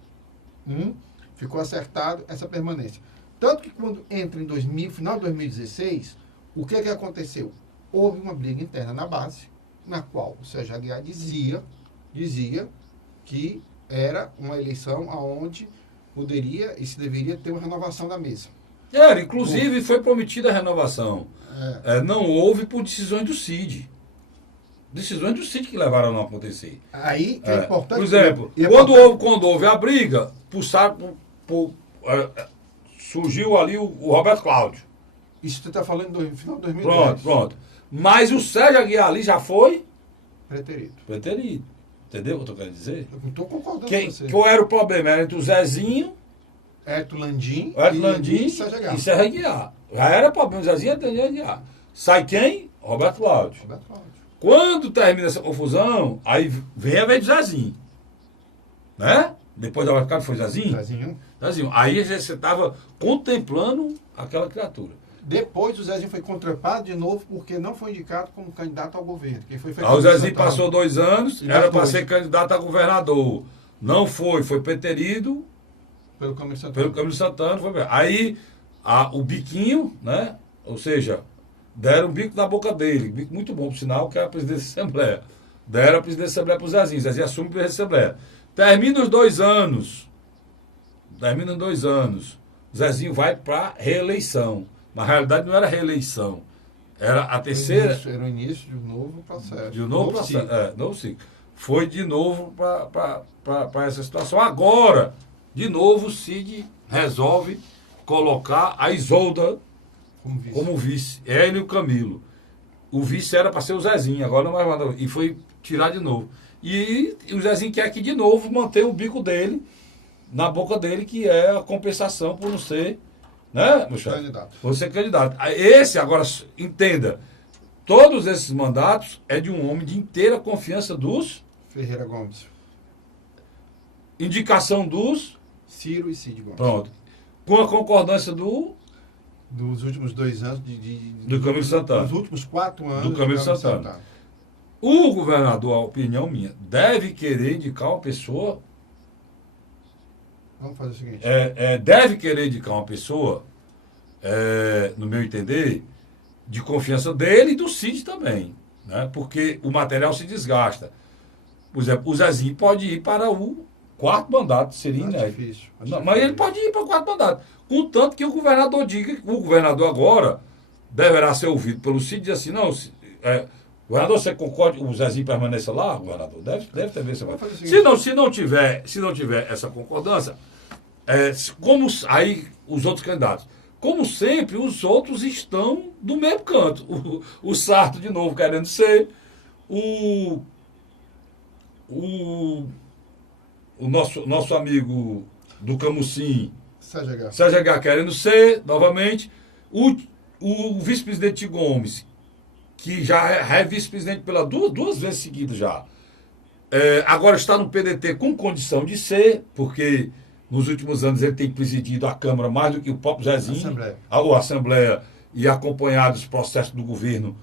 ficou acertado essa permanência. Tanto que quando entra em final de 2016, o que aconteceu? Houve uma briga interna na base, na qual o Sérgio Aguiar dizia que era uma eleição onde poderia e se deveria ter uma renovação da mesa. Inclusive foi prometida a renovação. Não houve por decisões do Cid. Decisões do Cid que levaram a não acontecer. Aí que é importante... Por exemplo, quando houve a briga, surgiu ali o Roberto Cláudio. Isso você está falando no final de 2010. Pronto. Mas o Sérgio Aguiar ali já foi... Preterido. Entendeu o que eu estou querendo dizer? Eu estou concordando com você. Qual era o problema? Era entre o Zezinho... Hélio Landim e Sérgio Aguiar. Já era problema. O Zezinho e Sérgio Aguiar. Sai quem? Roberto Cláudio. Quando termina essa confusão, aí vem a vez do Zezinho. Né? Depois da Roberto foi Zezinho? Zezinho. Aí você estava contemplando aquela criatura. Depois o Zezinho foi contrapado de novo porque não foi indicado como candidato ao governo. O Zezinho passou 2 anos, era para ser candidato a governador. Não foi preterido pelo Camilo Santana. Aí o Biquinho, né? Ou seja, deram um bico na boca dele, bico muito bom, por sinal, que era a presidência da Assembleia. Deram a presidência da Assembleia para o Zezinho. O Zezinho assume a presidência da Assembleia. Termina os 2 anos. O Zezinho vai para reeleição. Na realidade, não era reeleição. Era a terceira. Era o início de um novo processo. De um novo processo. Novo ciclo. Foi de novo para essa situação. Agora, de novo, o Cid resolve colocar a Isolda como vice. Ele e o Camilo. O vice era para ser o Zezinho, agora não vai mandar. E foi tirar de novo. E o Zezinho quer que de novo manter o bico dele na boca dele, que é a compensação por não ser, né, meu chefe? Candidato. Por ser candidato. Esse, agora, entenda, todos esses mandatos é de um homem de inteira confiança dos... Ferreira Gomes. Indicação dos... Ciro e Cid Gomes. Pronto. Com a concordância dos últimos 2 anos do Camilo Santana. Dos últimos 4 anos do Camilo Santana. O governador, a opinião minha, deve querer indicar uma pessoa... Vamos fazer o seguinte. Deve querer indicar uma pessoa, no meu entender, de confiança dele e do Cid também. Né? Porque o material se desgasta. Por exemplo, o Zezinho pode ir para o 4º mandato, seria inédito. Mas ele pode ir para o 4º mandato. Contanto que o governador diga que o governador agora deverá ser ouvido pelo Cid e dizer assim, não, governador, você concorda que o Zezinho permaneça lá? Governador, deve ter visto. Se não tiver essa concordância, como aí os outros candidatos, como sempre, os outros estão do mesmo canto. O Sarto, de novo, querendo ser, o nosso amigo do Camusim, Sérgio H. querendo ser, novamente, o vice-presidente Gomes, que já é vice-presidente pela duas vezes seguidas já. Agora está no PDT com condição de ser, porque nos últimos anos ele tem presidido a Câmara mais do que o próprio Zezinho, a Assembleia, e acompanhado os processos do governo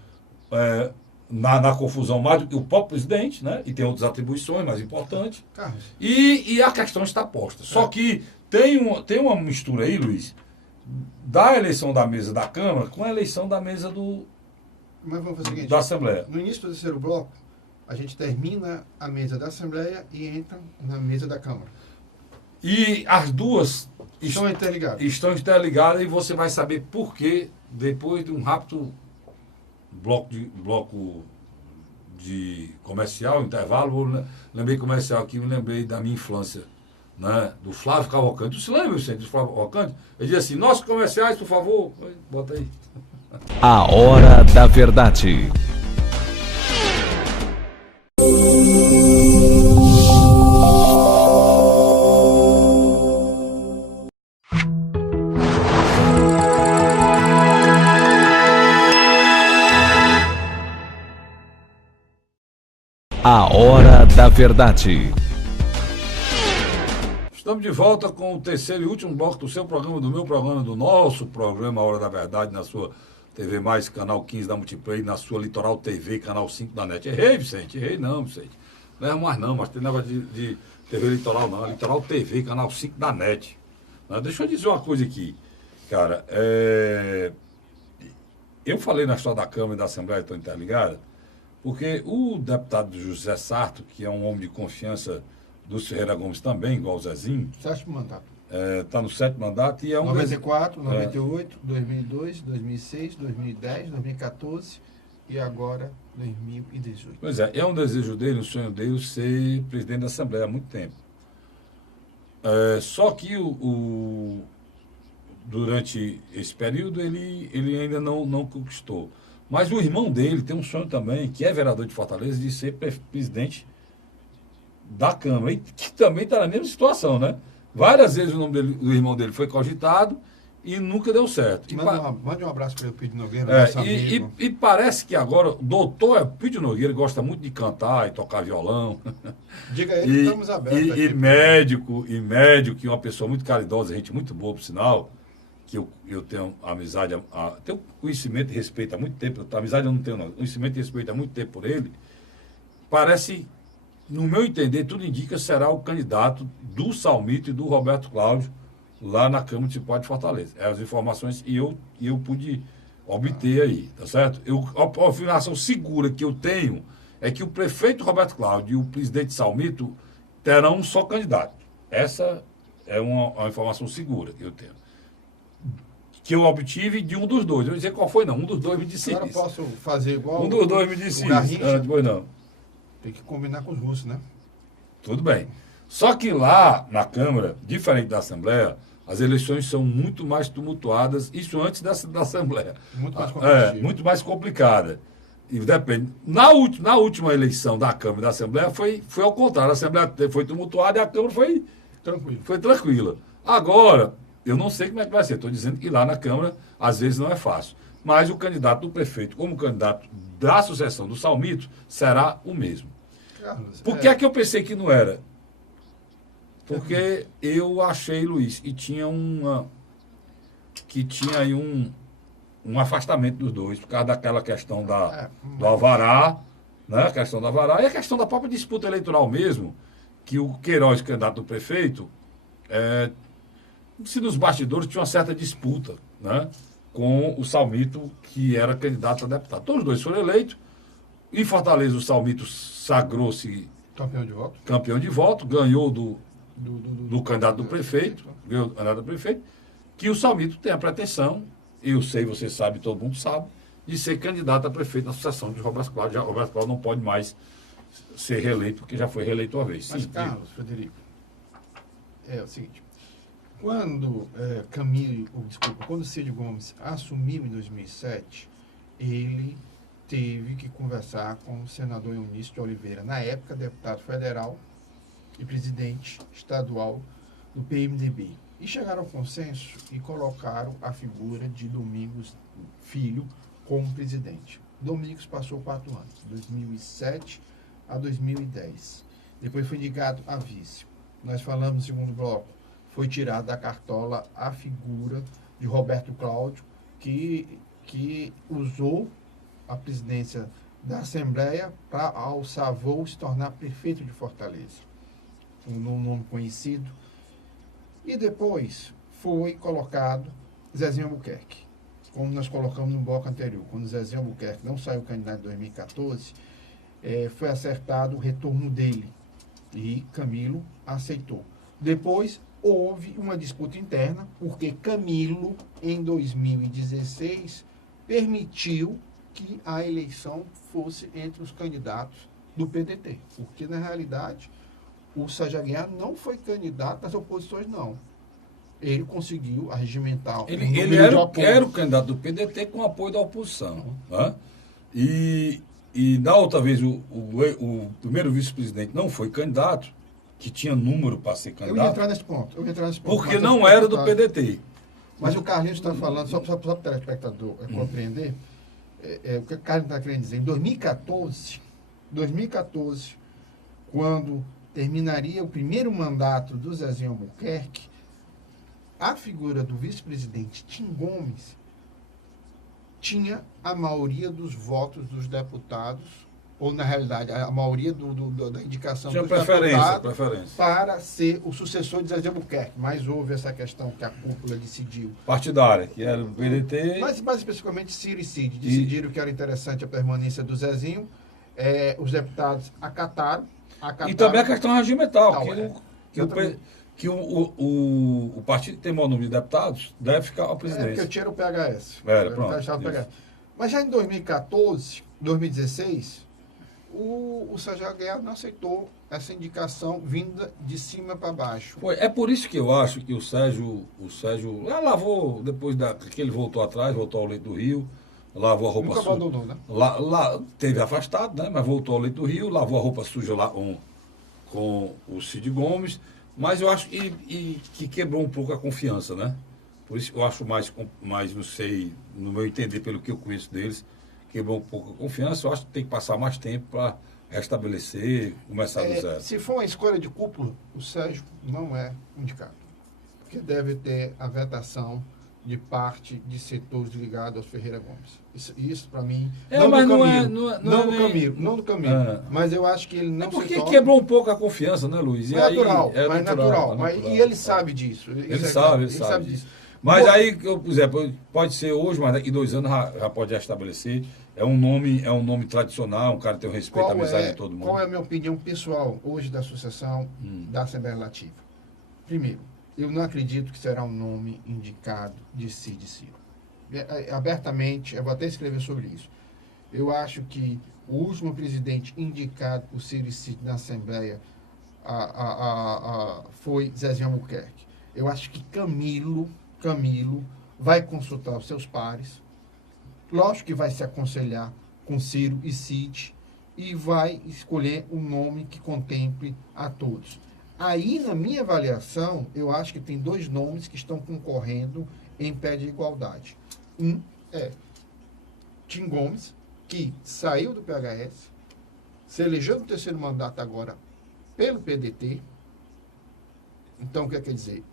na confusão mais do que o próprio presidente, né? E tem outras atribuições mais importantes. E a questão está posta. Só que tem uma mistura aí, Luiz, da eleição da mesa da Câmara com a eleição da mesa Mas vamos fazer o seguinte, da Assembleia. No início do terceiro bloco, a gente termina a mesa da Assembleia e entra na mesa da Câmara. E as duas estão interligadas. Estão interligadas e você vai saber por quê depois de um rápido bloco de comercial, intervalo. Lembrei comercial aqui, me lembrei da minha infância, né? Do Flávio Cavalcante. Tu se lembra, Vicente, do Flávio Cavalcante? Ele dizia assim, nossos comerciais, por favor. Bota aí. A Hora da Verdade. A Hora da Verdade. Estamos de volta com o terceiro e último bloco do seu programa, do meu programa, do nosso programa A Hora da Verdade, na sua TV Mais, canal 15 da Multiplay, na sua Litoral TV, canal 5 da NET. Errei, Vicente? Errei não, Vicente. Não é mais não, mas tem negócio de TV Litoral não, é Litoral TV, canal 5 da NET. Deixa eu dizer uma coisa aqui, cara. Eu falei na história da Câmara e da Assembleia, estou interligada, porque o deputado José Sarto, que é um homem de confiança do Ferreira Gomes também, igual o Zezinho. 7º mandato. Está no 7º mandato e é um... 94, 98, 2002, 2006, 2010, 2014 e agora 2018. Pois é um desejo dele, um sonho dele ser presidente da Assembleia há muito tempo. Só que durante esse período ele ainda não conquistou. Mas o irmão dele tem um sonho também, que é vereador de Fortaleza, de ser presidente da Câmara, e que também está na mesma situação, né? Várias vezes o nome do irmão dele foi cogitado e nunca deu certo. Mande um abraço para o Pídio Nogueira, nosso amigo. E parece que agora o doutor Pídio Nogueira gosta muito de cantar e tocar violão. Diga a ele que estamos abertos. E médico, que é uma pessoa muito caridosa, gente muito boa, por sinal, que eu tenho amizade, tenho conhecimento e respeito há muito tempo. Amizade eu não tenho, não. Conhecimento e respeito há muito tempo por ele. Parece, no meu entender, tudo indica que será o candidato do Salmito e do Roberto Cláudio lá na Câmara Municipal de Fortaleza. As informações, e eu pude obter aí, tá certo? A afirmação segura que eu tenho é que o prefeito Roberto Cláudio e o presidente Salmito terão um só candidato. Essa é uma informação segura que eu tenho. Que eu obtive de um dos dois. Eu não sei qual foi, não. Um dos dois me disse Agora isso. posso fazer igual. Um dos dois me disse isso. Garrincha? Depois não. Tem que combinar com os russos, né? Tudo bem. Só que lá na Câmara, diferente da Assembleia, as eleições são muito mais tumultuadas, isso antes da Assembleia. Muito mais complicado. Muito mais complicada. E depende. Na última eleição da Câmara e da Assembleia foi ao contrário. A Assembleia foi tumultuada e a Câmara foi tranquila. Agora, eu não sei como é que vai ser. Estou dizendo que lá na Câmara, às vezes, não é fácil. Mas o candidato do prefeito, como candidato da sucessão do Salmito, será o mesmo. Carlos, Por que é que eu pensei que não era? Porque eu achei, Luiz, que tinha aí um afastamento dos dois, por causa daquela questão do alvará, né? A questão do alvará e a questão da própria disputa eleitoral mesmo, que o Queiroz, candidato do prefeito, se nos bastidores tinha uma certa disputa, né? Com o Salmito, que era candidato a deputado. Todos os dois foram eleitos. Em Fortaleza, o Salmito sagrou-se campeão de voto, ganhou do candidato do prefeito, ganhou do candidato do prefeito, que o Salmito tem a pretensão, eu sei, você sabe, todo mundo sabe, de ser candidato a prefeito na sucessão de Roberto Cláudio. Roberto Cláudio não pode mais ser reeleito, porque já foi reeleito uma vez. Mas, Carlos, Frederico, é o seguinte, quando quando Cid Gomes assumiu em 2007, ele teve que conversar com o senador Eunício de Oliveira, na época deputado federal e presidente estadual do PMDB. E chegaram ao consenso e colocaram a figura de Domingos Filho como presidente. Domingos passou 4 anos, 2007 a 2010. Depois foi indicado a vice. Nós falamos no segundo bloco, foi tirada da cartola a figura de Roberto Cláudio, que usou a presidência da Assembleia para alçar voo se tornar prefeito de Fortaleza. Um nome conhecido. E depois foi colocado Zezinho Albuquerque. Como nós colocamos no bloco anterior, quando Zezinho Albuquerque não saiu candidato em 2014, foi acertado o retorno dele. E Camilo aceitou. Depois houve uma disputa interna, porque Camilo, em 2016, permitiu que a eleição fosse entre os candidatos do PDT. Porque, na realidade, o Sérgio Aguiar não foi candidato nas oposições, não. Ele conseguiu arregimentar ele era o candidato do PDT com apoio da oposição. Né? E da outra vez, o primeiro vice-presidente não foi candidato, que tinha número para ser candidato. Eu ia entrar nesse ponto. Porque não era do PDT. Mas o Carlinhos está falando, só para o telespectador compreender, o que o Carlinhos está querendo dizer. Em 2014, quando terminaria o primeiro mandato do Zezinho Albuquerque, a figura do vice-presidente Tim Gomes tinha a maioria dos votos dos deputados, ou na realidade, a maioria da indicação tinha dos preferência para ser o sucessor de Zezinho Albuquerque. Mas houve essa questão que a cúpula decidiu. Partidária, que era do PDT. Mas mais especificamente Ciro e Cid decidiram que era interessante a permanência do Zezinho. Os deputados acataram. E também a questão regimental, que o partido que tem maior número de deputados deve ficar ao presidente. Porque eu tiro o PHS. Pronto. Mas já em 2014, 2016, o Sérgio Aguiar não aceitou essa indicação vinda de cima para baixo. É por isso que eu acho que o Sérgio lavou, depois que ele voltou atrás, voltou ao leito do Rio, lavou a roupa suja. Nunca abandonou, né? Teve afastado, né? Mas voltou ao leito do Rio, lavou a roupa suja lá com o Cid Gomes. Mas eu acho que quebrou um pouco a confiança, né? Por isso eu acho mais, não sei, no meu entender, pelo que eu conheço deles, quebrou um pouco a confiança. Eu acho que tem que passar mais tempo para restabelecer, começar do zero. Se for uma escolha de cúpula, o Sérgio não é indicado. Porque deve ter a vetação de parte de setores ligados aos Ferreira Gomes. Isso para mim, não no caminho. Mas eu acho que ele não porque quebrou um pouco a confiança, né, Luiz? Natural. E ele sabe disso. Ele sabe disso. Mas aí, por exemplo, pode ser hoje, mas daqui 2 anos já pode estabelecer. É um nome tradicional, um cara tem o respeito, a amizade de todo mundo. Qual é a minha opinião pessoal hoje da Associação da Assembleia Legislativa? Primeiro, eu não acredito que será um nome indicado de Cid Ciro. Abertamente, eu vou até escrever sobre isso. Eu acho que o último presidente indicado por Ciro Cid na Assembleia foi Zezinho Albuquerque. Eu acho que Camilo vai consultar os seus pares, lógico que vai se aconselhar com Ciro e Cid e vai escolher um nome que contemple a todos. Aí, na minha avaliação, eu acho que tem 2 nomes que estão concorrendo em pé de igualdade. Um é Tim Gomes, que saiu do PHS, se elegeu no 3º mandato agora pelo PDT. Então, o que quer dizer?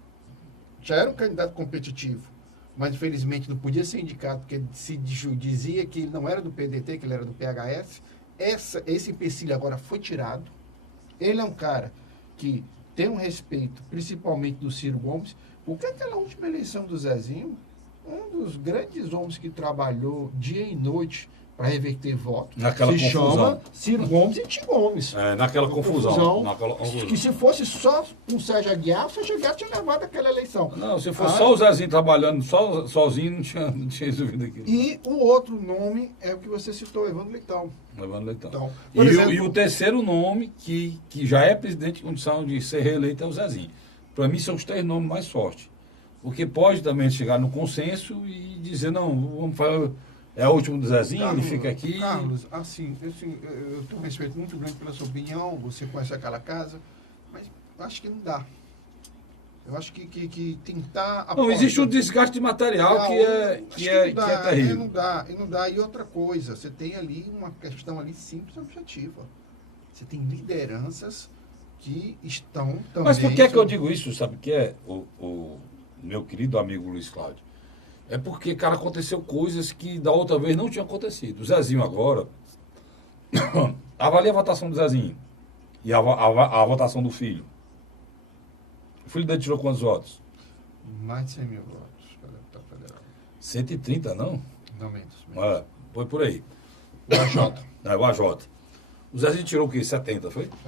Já era um candidato competitivo, mas infelizmente não podia ser indicado, porque se dizia que ele não era do PDT, que ele era do PHS. Esse empecilho agora foi tirado. Ele é um cara que tem um respeito, principalmente do Ciro Gomes, porque aquela última eleição do Zezinho, um dos grandes homens que trabalhou dia e noite para reverter voto, naquela se confusão. chama Ciro Gomes e Tim Gomes. Naquela confusão. Que se fosse só com o Sérgio Aguiar tinha levado aquela eleição. Não, se fosse só o Zezinho trabalhando sozinho, não tinha resolvido aquilo. E o outro nome é o que você citou, Evandro Leitão. Então, por exemplo, e o terceiro nome, que já é presidente em condição de ser reeleito, é o Zezinho. Para mim, são os 3 nomes mais fortes. Porque pode também chegar no consenso e dizer, não, vamos fazer... É o último do Zezinho, Carlos, ele fica aqui. Carlos, assim, eu tenho um respeito muito grande pela sua opinião, você conhece aquela casa, mas eu acho que não dá. Eu acho que tentar... Não, existe um desgaste de material que é terrível. Não dá. E outra coisa, você tem ali uma questão ali simples e objetiva. Você tem lideranças que estão também... Mas por que eu digo isso, sabe? Que é o meu querido amigo Luiz Cláudio. É porque, cara, aconteceu coisas que da outra vez não tinham acontecido. O Zezinho agora, avalia a votação do Zezinho e a votação do filho. O filho dele tirou quantos votos? Mais de 100 mil votos para deputado federal. 130, não? Não menos. Foi por aí. O AJ. O AJ. O Zezinho tirou o quê? 70, foi? 70.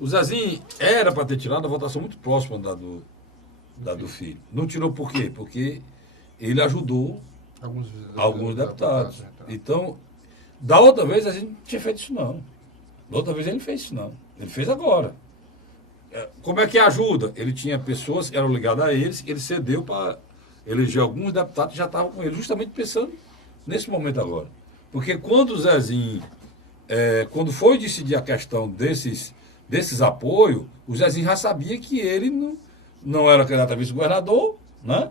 O Zezinho era para ter tirado a votação muito próxima da do filho. Não tirou por quê? Porque ele ajudou alguns deputados. Então, da outra vez a gente não tinha feito isso não. Da outra vez ele fez isso não. Ele fez agora. Como é que ajuda? Ele tinha pessoas que eram ligadas a eles, ele cedeu para eleger alguns deputados que já estavam com ele, justamente pensando nesse momento agora. Porque quando o Zezinho, quando foi decidir a questão desses apoios, o Zezinho já sabia que ele não era candidato a vice-governador, né?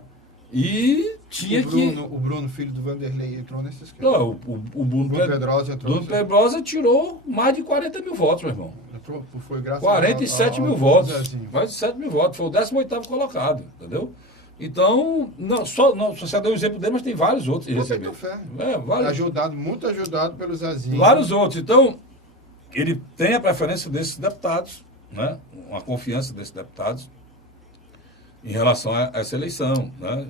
E tinha O Bruno, filho do Vanderlei, entrou nesse esquema. Não, o Bruno Pedrosa entrou. Bruno Pedrosa tirou mais de 40 mil votos, meu irmão. Foi graças 47 mil votos. Mais de 7 mil votos. Foi o 18º colocado, entendeu? Então, só deu o exemplo dele, mas tem vários outros que receberam. Muito ajudado pelo Zezinho. Vários outros. Então, ele tem a preferência desses deputados, né? Uma confiança desses deputados em relação a essa eleição, né?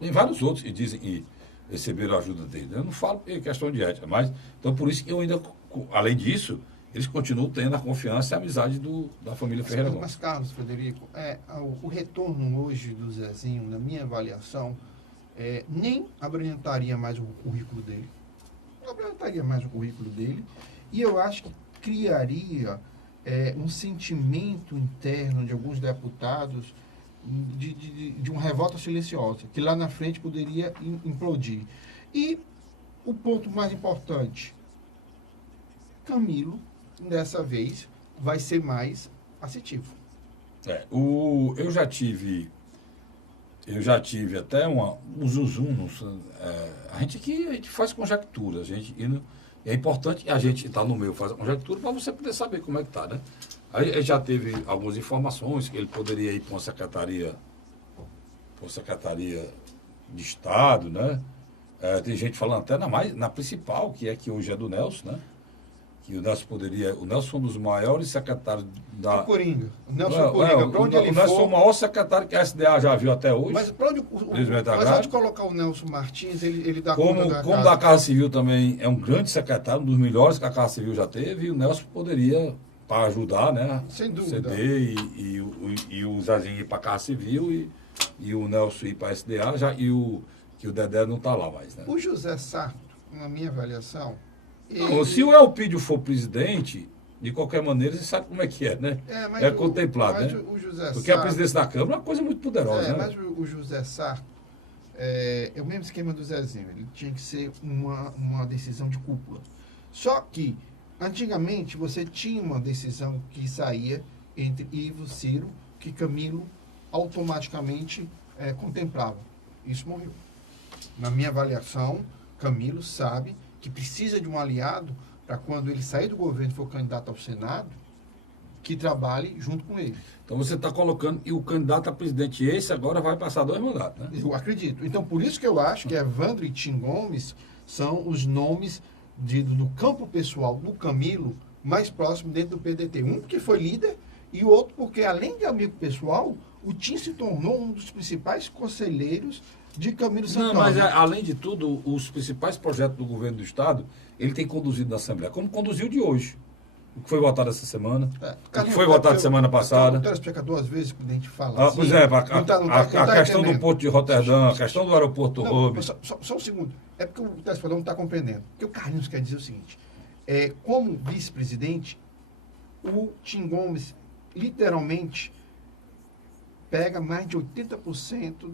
Tem vários outros que dizem que receberam a ajuda dele. Eu não falo em questão de ética, mas então por isso que eu ainda, além disso, eles continuam tendo a confiança e a amizade da família Ferreira Gomes. Mas, Carlos, Frederico, o retorno hoje do Zezinho, na minha avaliação, nem abrilhantaria mais o currículo dele. Não abrilhantaria mais o currículo dele. E eu acho que criaria um sentimento interno de alguns deputados de uma revolta silenciosa, que lá na frente poderia implodir. E o ponto mais importante, Camilo, dessa vez, vai ser mais assertivo. Eu já tive até um zuzum. A gente faz conjectura. É importante a gente estar no meio, fazer conjectura para você poder saber como é que está, né? Aí já teve algumas informações que ele poderia ir para uma secretaria de Estado, né? Tem gente falando até na principal, que hoje é do Nelson, né? que o Nelson poderia... O Nelson foi um dos maiores secretários da... O Coringa. O Nelson Coringa, para onde ele o Nelson foi o for... maior secretário que a SDA já viu até hoje. Mas para onde mas antes de colocar o Nelson Martins, ele dá conta da Como casa. da Casa Civil também é um grande secretário, um dos melhores que a Casa Civil já teve, e o Nelson poderia, para ajudar, né? Sem dúvida. Ceder e o Zezinho ir para a Casa Civil e o Nelson ir para a SDA, que o Dedé não está lá mais, né? O José Sarto, na minha avaliação... Não, se o Elpidio for presidente, de qualquer maneira, você sabe como é que é, né? É contemplado, né? O José Porque a Sarto, presidência da Câmara é uma coisa muito poderosa, né? mas o José Sarto é o mesmo esquema do Zezinho. Ele tinha que ser uma decisão de cúpula. Só que, antigamente, você tinha uma decisão que saía entre Ivo e Ciro, que Camilo automaticamente contemplava. Isso morreu. Na minha avaliação, Camilo sabe que precisa de um aliado para quando ele sair do governo e for candidato ao Senado, que trabalhe junto com ele. Então você está colocando, e o candidato a presidente, esse agora vai passar 2 mandatos, né? Eu acredito. Então, por isso que eu acho que Evandro e Tim Gomes são os nomes do campo pessoal do Camilo mais próximo dentro do PDT. Um porque foi líder e o outro porque, além de amigo pessoal, o Tim se tornou um dos principais conselheiros de Camilo Santana. Não, mas além de tudo, os principais projetos do governo do Estado, ele tem conduzido na Assembleia, como conduziu o de hoje. O que foi votado essa semana, o que foi votado semana passada. O telespectador, às vezes, quando a gente fala assim... Pois é, a questão do Porto de Roterdã, a questão do aeroporto Hub. Só um segundo. É porque o telespectador não está compreendendo. Porque o Carlinhos quer dizer o seguinte. Como vice-presidente, o Tim Gomes, literalmente, pega mais de 80%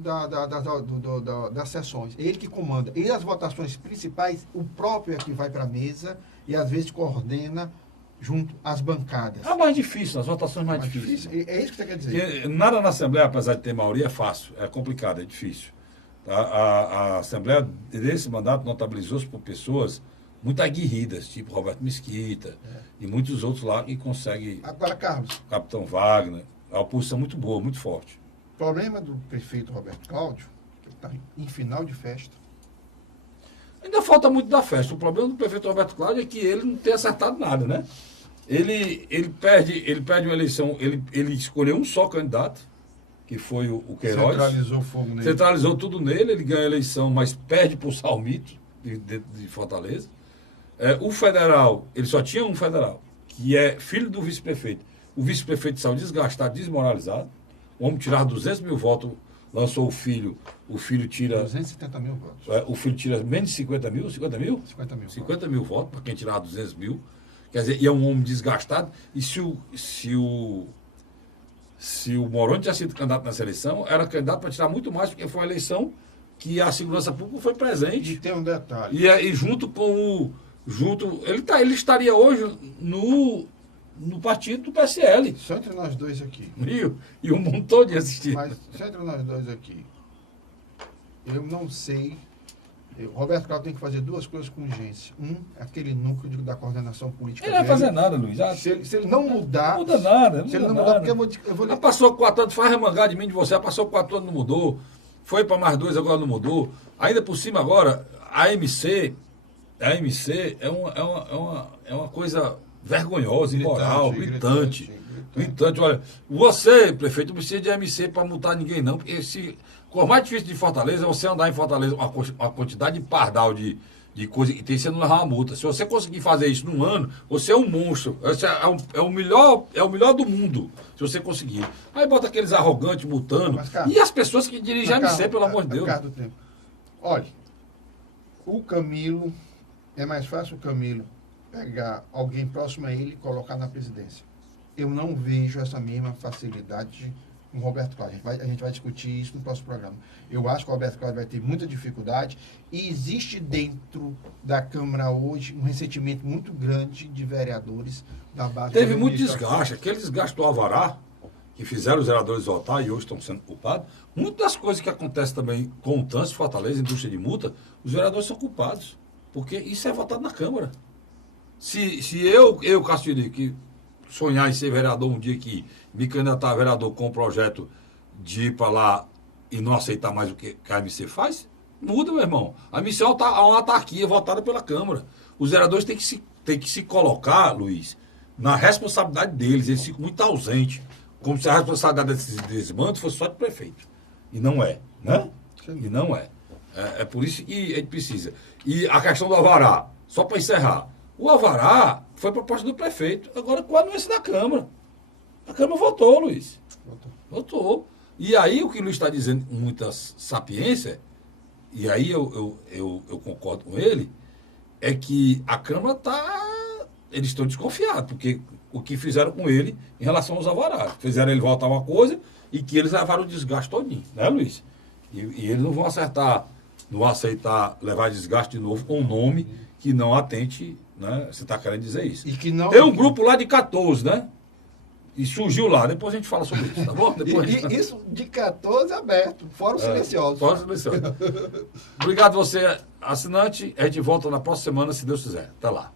das sessões. É ele que comanda. E as votações principais, o próprio é que vai para a mesa e, às vezes, coordena junto às bancadas. É mais difícil, as votações mais difíceis. É isso que você quer dizer. Porque nada na Assembleia, apesar de ter maioria, é fácil, é complicado, é difícil. Tá? A Assembleia, desse mandato, notabilizou-se por pessoas muito aguerridas, tipo Roberto Mesquita e muitos outros lá que conseguem... Agora, Carlos... Capitão Wagner, a oposição muito boa, muito forte. O problema do prefeito Roberto Cláudio, que está em final de festa. Ainda falta muito da festa. O problema do prefeito Roberto Cláudio é que ele não tem acertado nada, né? Ele perde uma eleição, ele escolheu um só candidato, que foi o Queiroz. Centralizou o fogo nele. Centralizou tudo nele, ele ganha a eleição, mas perde para o Salmito, de Fortaleza. O federal, ele só tinha um federal, que é filho do vice-prefeito. O vice-prefeito saiu desgastado, desmoralizado. O homem tirar 200 mil votos, lançou o filho tira... 270 mil votos. O filho tira menos de 50 mil? 50 mil? 50 mil. 50 mil votos, para quem tirar 200 mil. Quer dizer, e é um homem desgastado. E se o Moroni tinha sido candidato nessa eleição, era candidato para tirar muito mais, porque foi uma eleição que a segurança pública foi presente. E tem um detalhe. E junto com ele estaria hoje no partido do PSL. Só entre nós dois aqui. E o mundo todo ia assistir. Mas só entre nós dois aqui. Eu não sei. Roberto Cláudio tem que fazer 2 coisas com urgência. Aquele núcleo da coordenação política. Ele não vai fazer nada, Luiz. Se ele não mudar. Não muda nada. Se ele não mudar, porque eu vou. Já passou 4 anos, faz remangar de mim de você. Passou 4 anos, não mudou. Foi para mais 2, agora não mudou. Ainda por cima, agora, a MC é uma coisa vergonhosa, imoral, gritante. Olha, você, prefeito, não precisa de MC para multar ninguém, não. Porque o mais difícil de Fortaleza é você andar em Fortaleza uma quantidade de pardal de coisa que tem, você não levar uma multa. Se você conseguir fazer isso num ano, você é um monstro. Você é o melhor do mundo, se você conseguir. Aí bota aqueles arrogantes multando. E as pessoas que dirigem a MC, pelo amor de Deus. Olha, o Camilo, é mais fácil o Camilo pegar alguém próximo a ele e colocar na presidência. Eu não vejo essa mesma facilidade com o Roberto Cláudio. A gente vai discutir isso no próximo programa. Eu acho que o Roberto Cláudio vai ter muita dificuldade e existe dentro da Câmara hoje um ressentimento muito grande de vereadores da base. Teve muito desgaste. Aquele desgaste do Alvará, que fizeram os vereadores votar e hoje estão sendo culpados. Muitas das coisas que acontecem também com o trânsito, Fortaleza, indústria de multa, os vereadores são culpados. Porque isso é votado na Câmara. Se eu Castilho, que sonhar em ser vereador um dia, que me candidatar a vereador com um projeto de ir para lá e não aceitar mais o que a MC faz, muda, meu irmão. A MC é uma autarquia votada pela Câmara. Os vereadores têm que se tem que se colocar, Luiz, na responsabilidade deles. Eles ficam muito ausentes, como se a responsabilidade desse desmando fosse só do prefeito. E não é, né? E não é. É por isso que a gente precisa. E a questão do alvará, só para encerrar. O alvará foi proposta do prefeito, agora com a anuência da Câmara. A Câmara votou, Luiz. Votou. E aí o que o Luiz está dizendo com muita sapiência, e aí eu concordo com ele, é que a Câmara está... Eles estão desconfiados, porque o que fizeram com ele em relação aos alvarás. Fizeram ele voltar uma coisa e que eles levaram o desgaste todinho, né, Luiz? E eles não vão aceitar levar desgaste de novo com um nome que não atente, né? Você está querendo dizer isso. E que não... Tem um grupo lá de 14, né? E surgiu lá, depois a gente fala sobre isso, tá bom? Depois Isso de 14 aberto, fora os silenciosos. Fora os silenciosos. Obrigado você, assinante. A gente volta na próxima semana, se Deus quiser. Até lá.